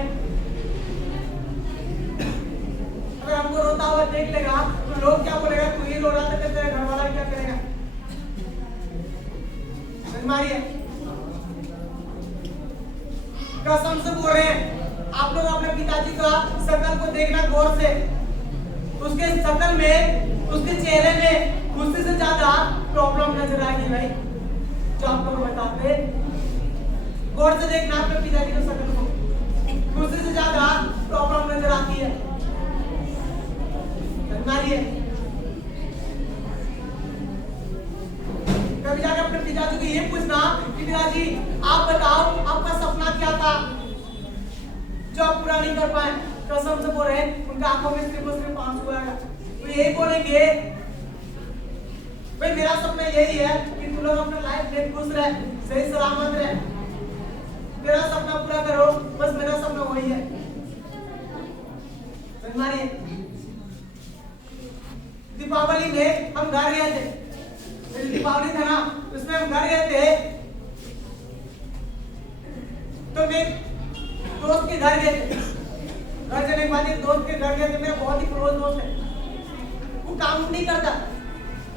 अगर हमको रोता हुआ देख लेगा, तो लोग क्या बोलेगा, तू ही रो रहा था, तेरे घर वाला क्या करेगा? मारिए, कसम से बोल रहे हैं, आप लोग अपने पिताजी का शक्ल को देखना गौर से, उसके शक्ल में, उसके चेहरे में गुस्से से ज्यादा प्रॉब्लम नजर आएगी भाई, जो आप लोग बताते। गौर से देखना अपने पिताजी की शक्ल को, गुस्से से ज्यादा प्रॉब्लम नजर आती है। मारिए, कभी जाकर अपने पिताजी को ये पूछना कि पिताजी आप बताओ, आपका सपना क्या था जो आप पूरा नहीं कर पाए? कसम से बोल रहे हैं, उनका आंखों में सिर्फ और सिर्फ आंसू आएगा। तो यही बोलेंगे भाई मेरा सपना यही है कि तुम लोग अपना लाइफ में खुश रहे, सही सलामत रहे, मेरा सपना पूरा करो, बस मेरा सपना वही है। समझ मारिए। दीपावली में हम घर गए थे, दीपावली था ना, उसमें हम घर गए थे, तो मैं दोस्त के घर गए थे। घर चलने के बाद दोस्त के घर गए थे, मेरा बहुत ही क्लोज दोस्त है, वो काम नहीं करता,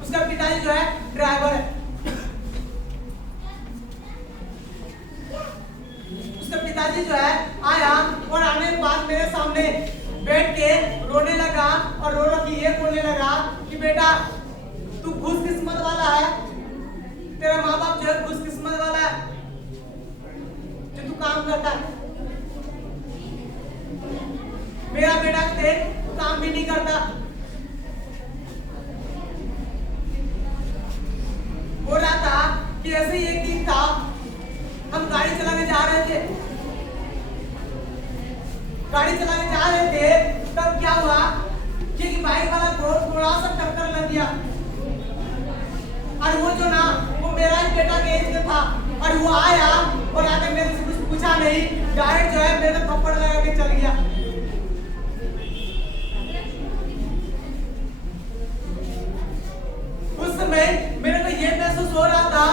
उसका पिताजी जो है ड्राइवर है। उसका पिताजी जो है आया और आने के बाद मेरे सामने बैठ के रोने लगा और रो रो के ये बोलने लगा कि बेटा तू खुशकिस्मत वाला है, तेरा माँ बाप जो है खुशकिस्मत वाला है जो तू काम करता है। मेरा बेटा काम भी नहीं करता। हो रहा था कि ऐसे ही एक दिन था, हम गाड़ी चलाने जा रहे थे, तब क्या हुआ कि बाइक वाला को थोड़ा सा टक्कर लग गया और वो जो ना वो मेरा ही बेटा के एज का था और वो आया और आके मेरे से कुछ पूछा नहीं, डायरेक्ट जो है मेरे थप्पड़ लगा के चल गया। उस समय मेरे को ये महसूस हो रहा था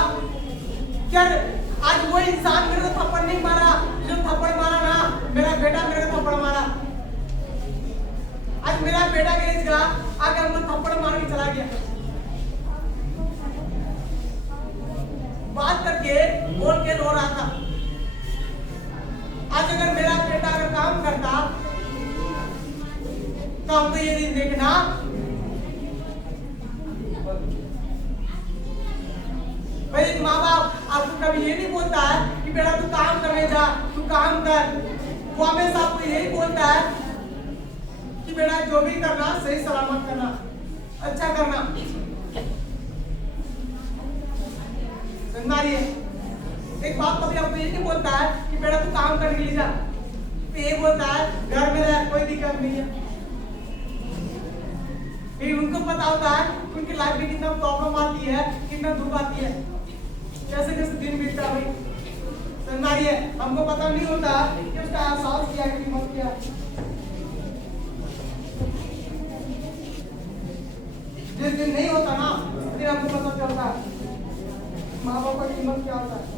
कि आज वो इंसान मेरे को थप्पड़ नहीं मारा, जो थप्पड़ मारा ना मेरा बेटा मेरे को थप्पड़ मारा। आज मेरा बेटा के एज का आकर मुझे थप्पड़ मार के चला गया, बात करके बोल के रो रहा था। आज अगर मेरा बेटा अगर काम करता तो हमको ये दिन देखना भाई। माँ बाप आपको कभी ये नहीं बोलता है कि बेटा तू काम करने जा, तू काम कर, वो हमेशा आपको यही बोलता है कि बेटा जो भी करना सही सलामत करना, अच्छा करना। समझ रही है? एक बात कभी आपको ये नहीं बोलता है कि बेटा तू काम करने के लिए जा, तो ये बोलता है घर में रह, कोई दिक्कत नहीं है। फिर उनको पता होता है उनकी लाइफ में कितना प्रॉब्लम आती है, कितना दुख आती है, कैसे कैसे दिन बीतता है भाई। समझ रही है? हमको पता नहीं होता कि उसका एहसास क्या है कि मत क्या है। जिस दिन नहीं होता ना, फिर हमको पता चलता है माँ बाप का कीमत क्या होता है।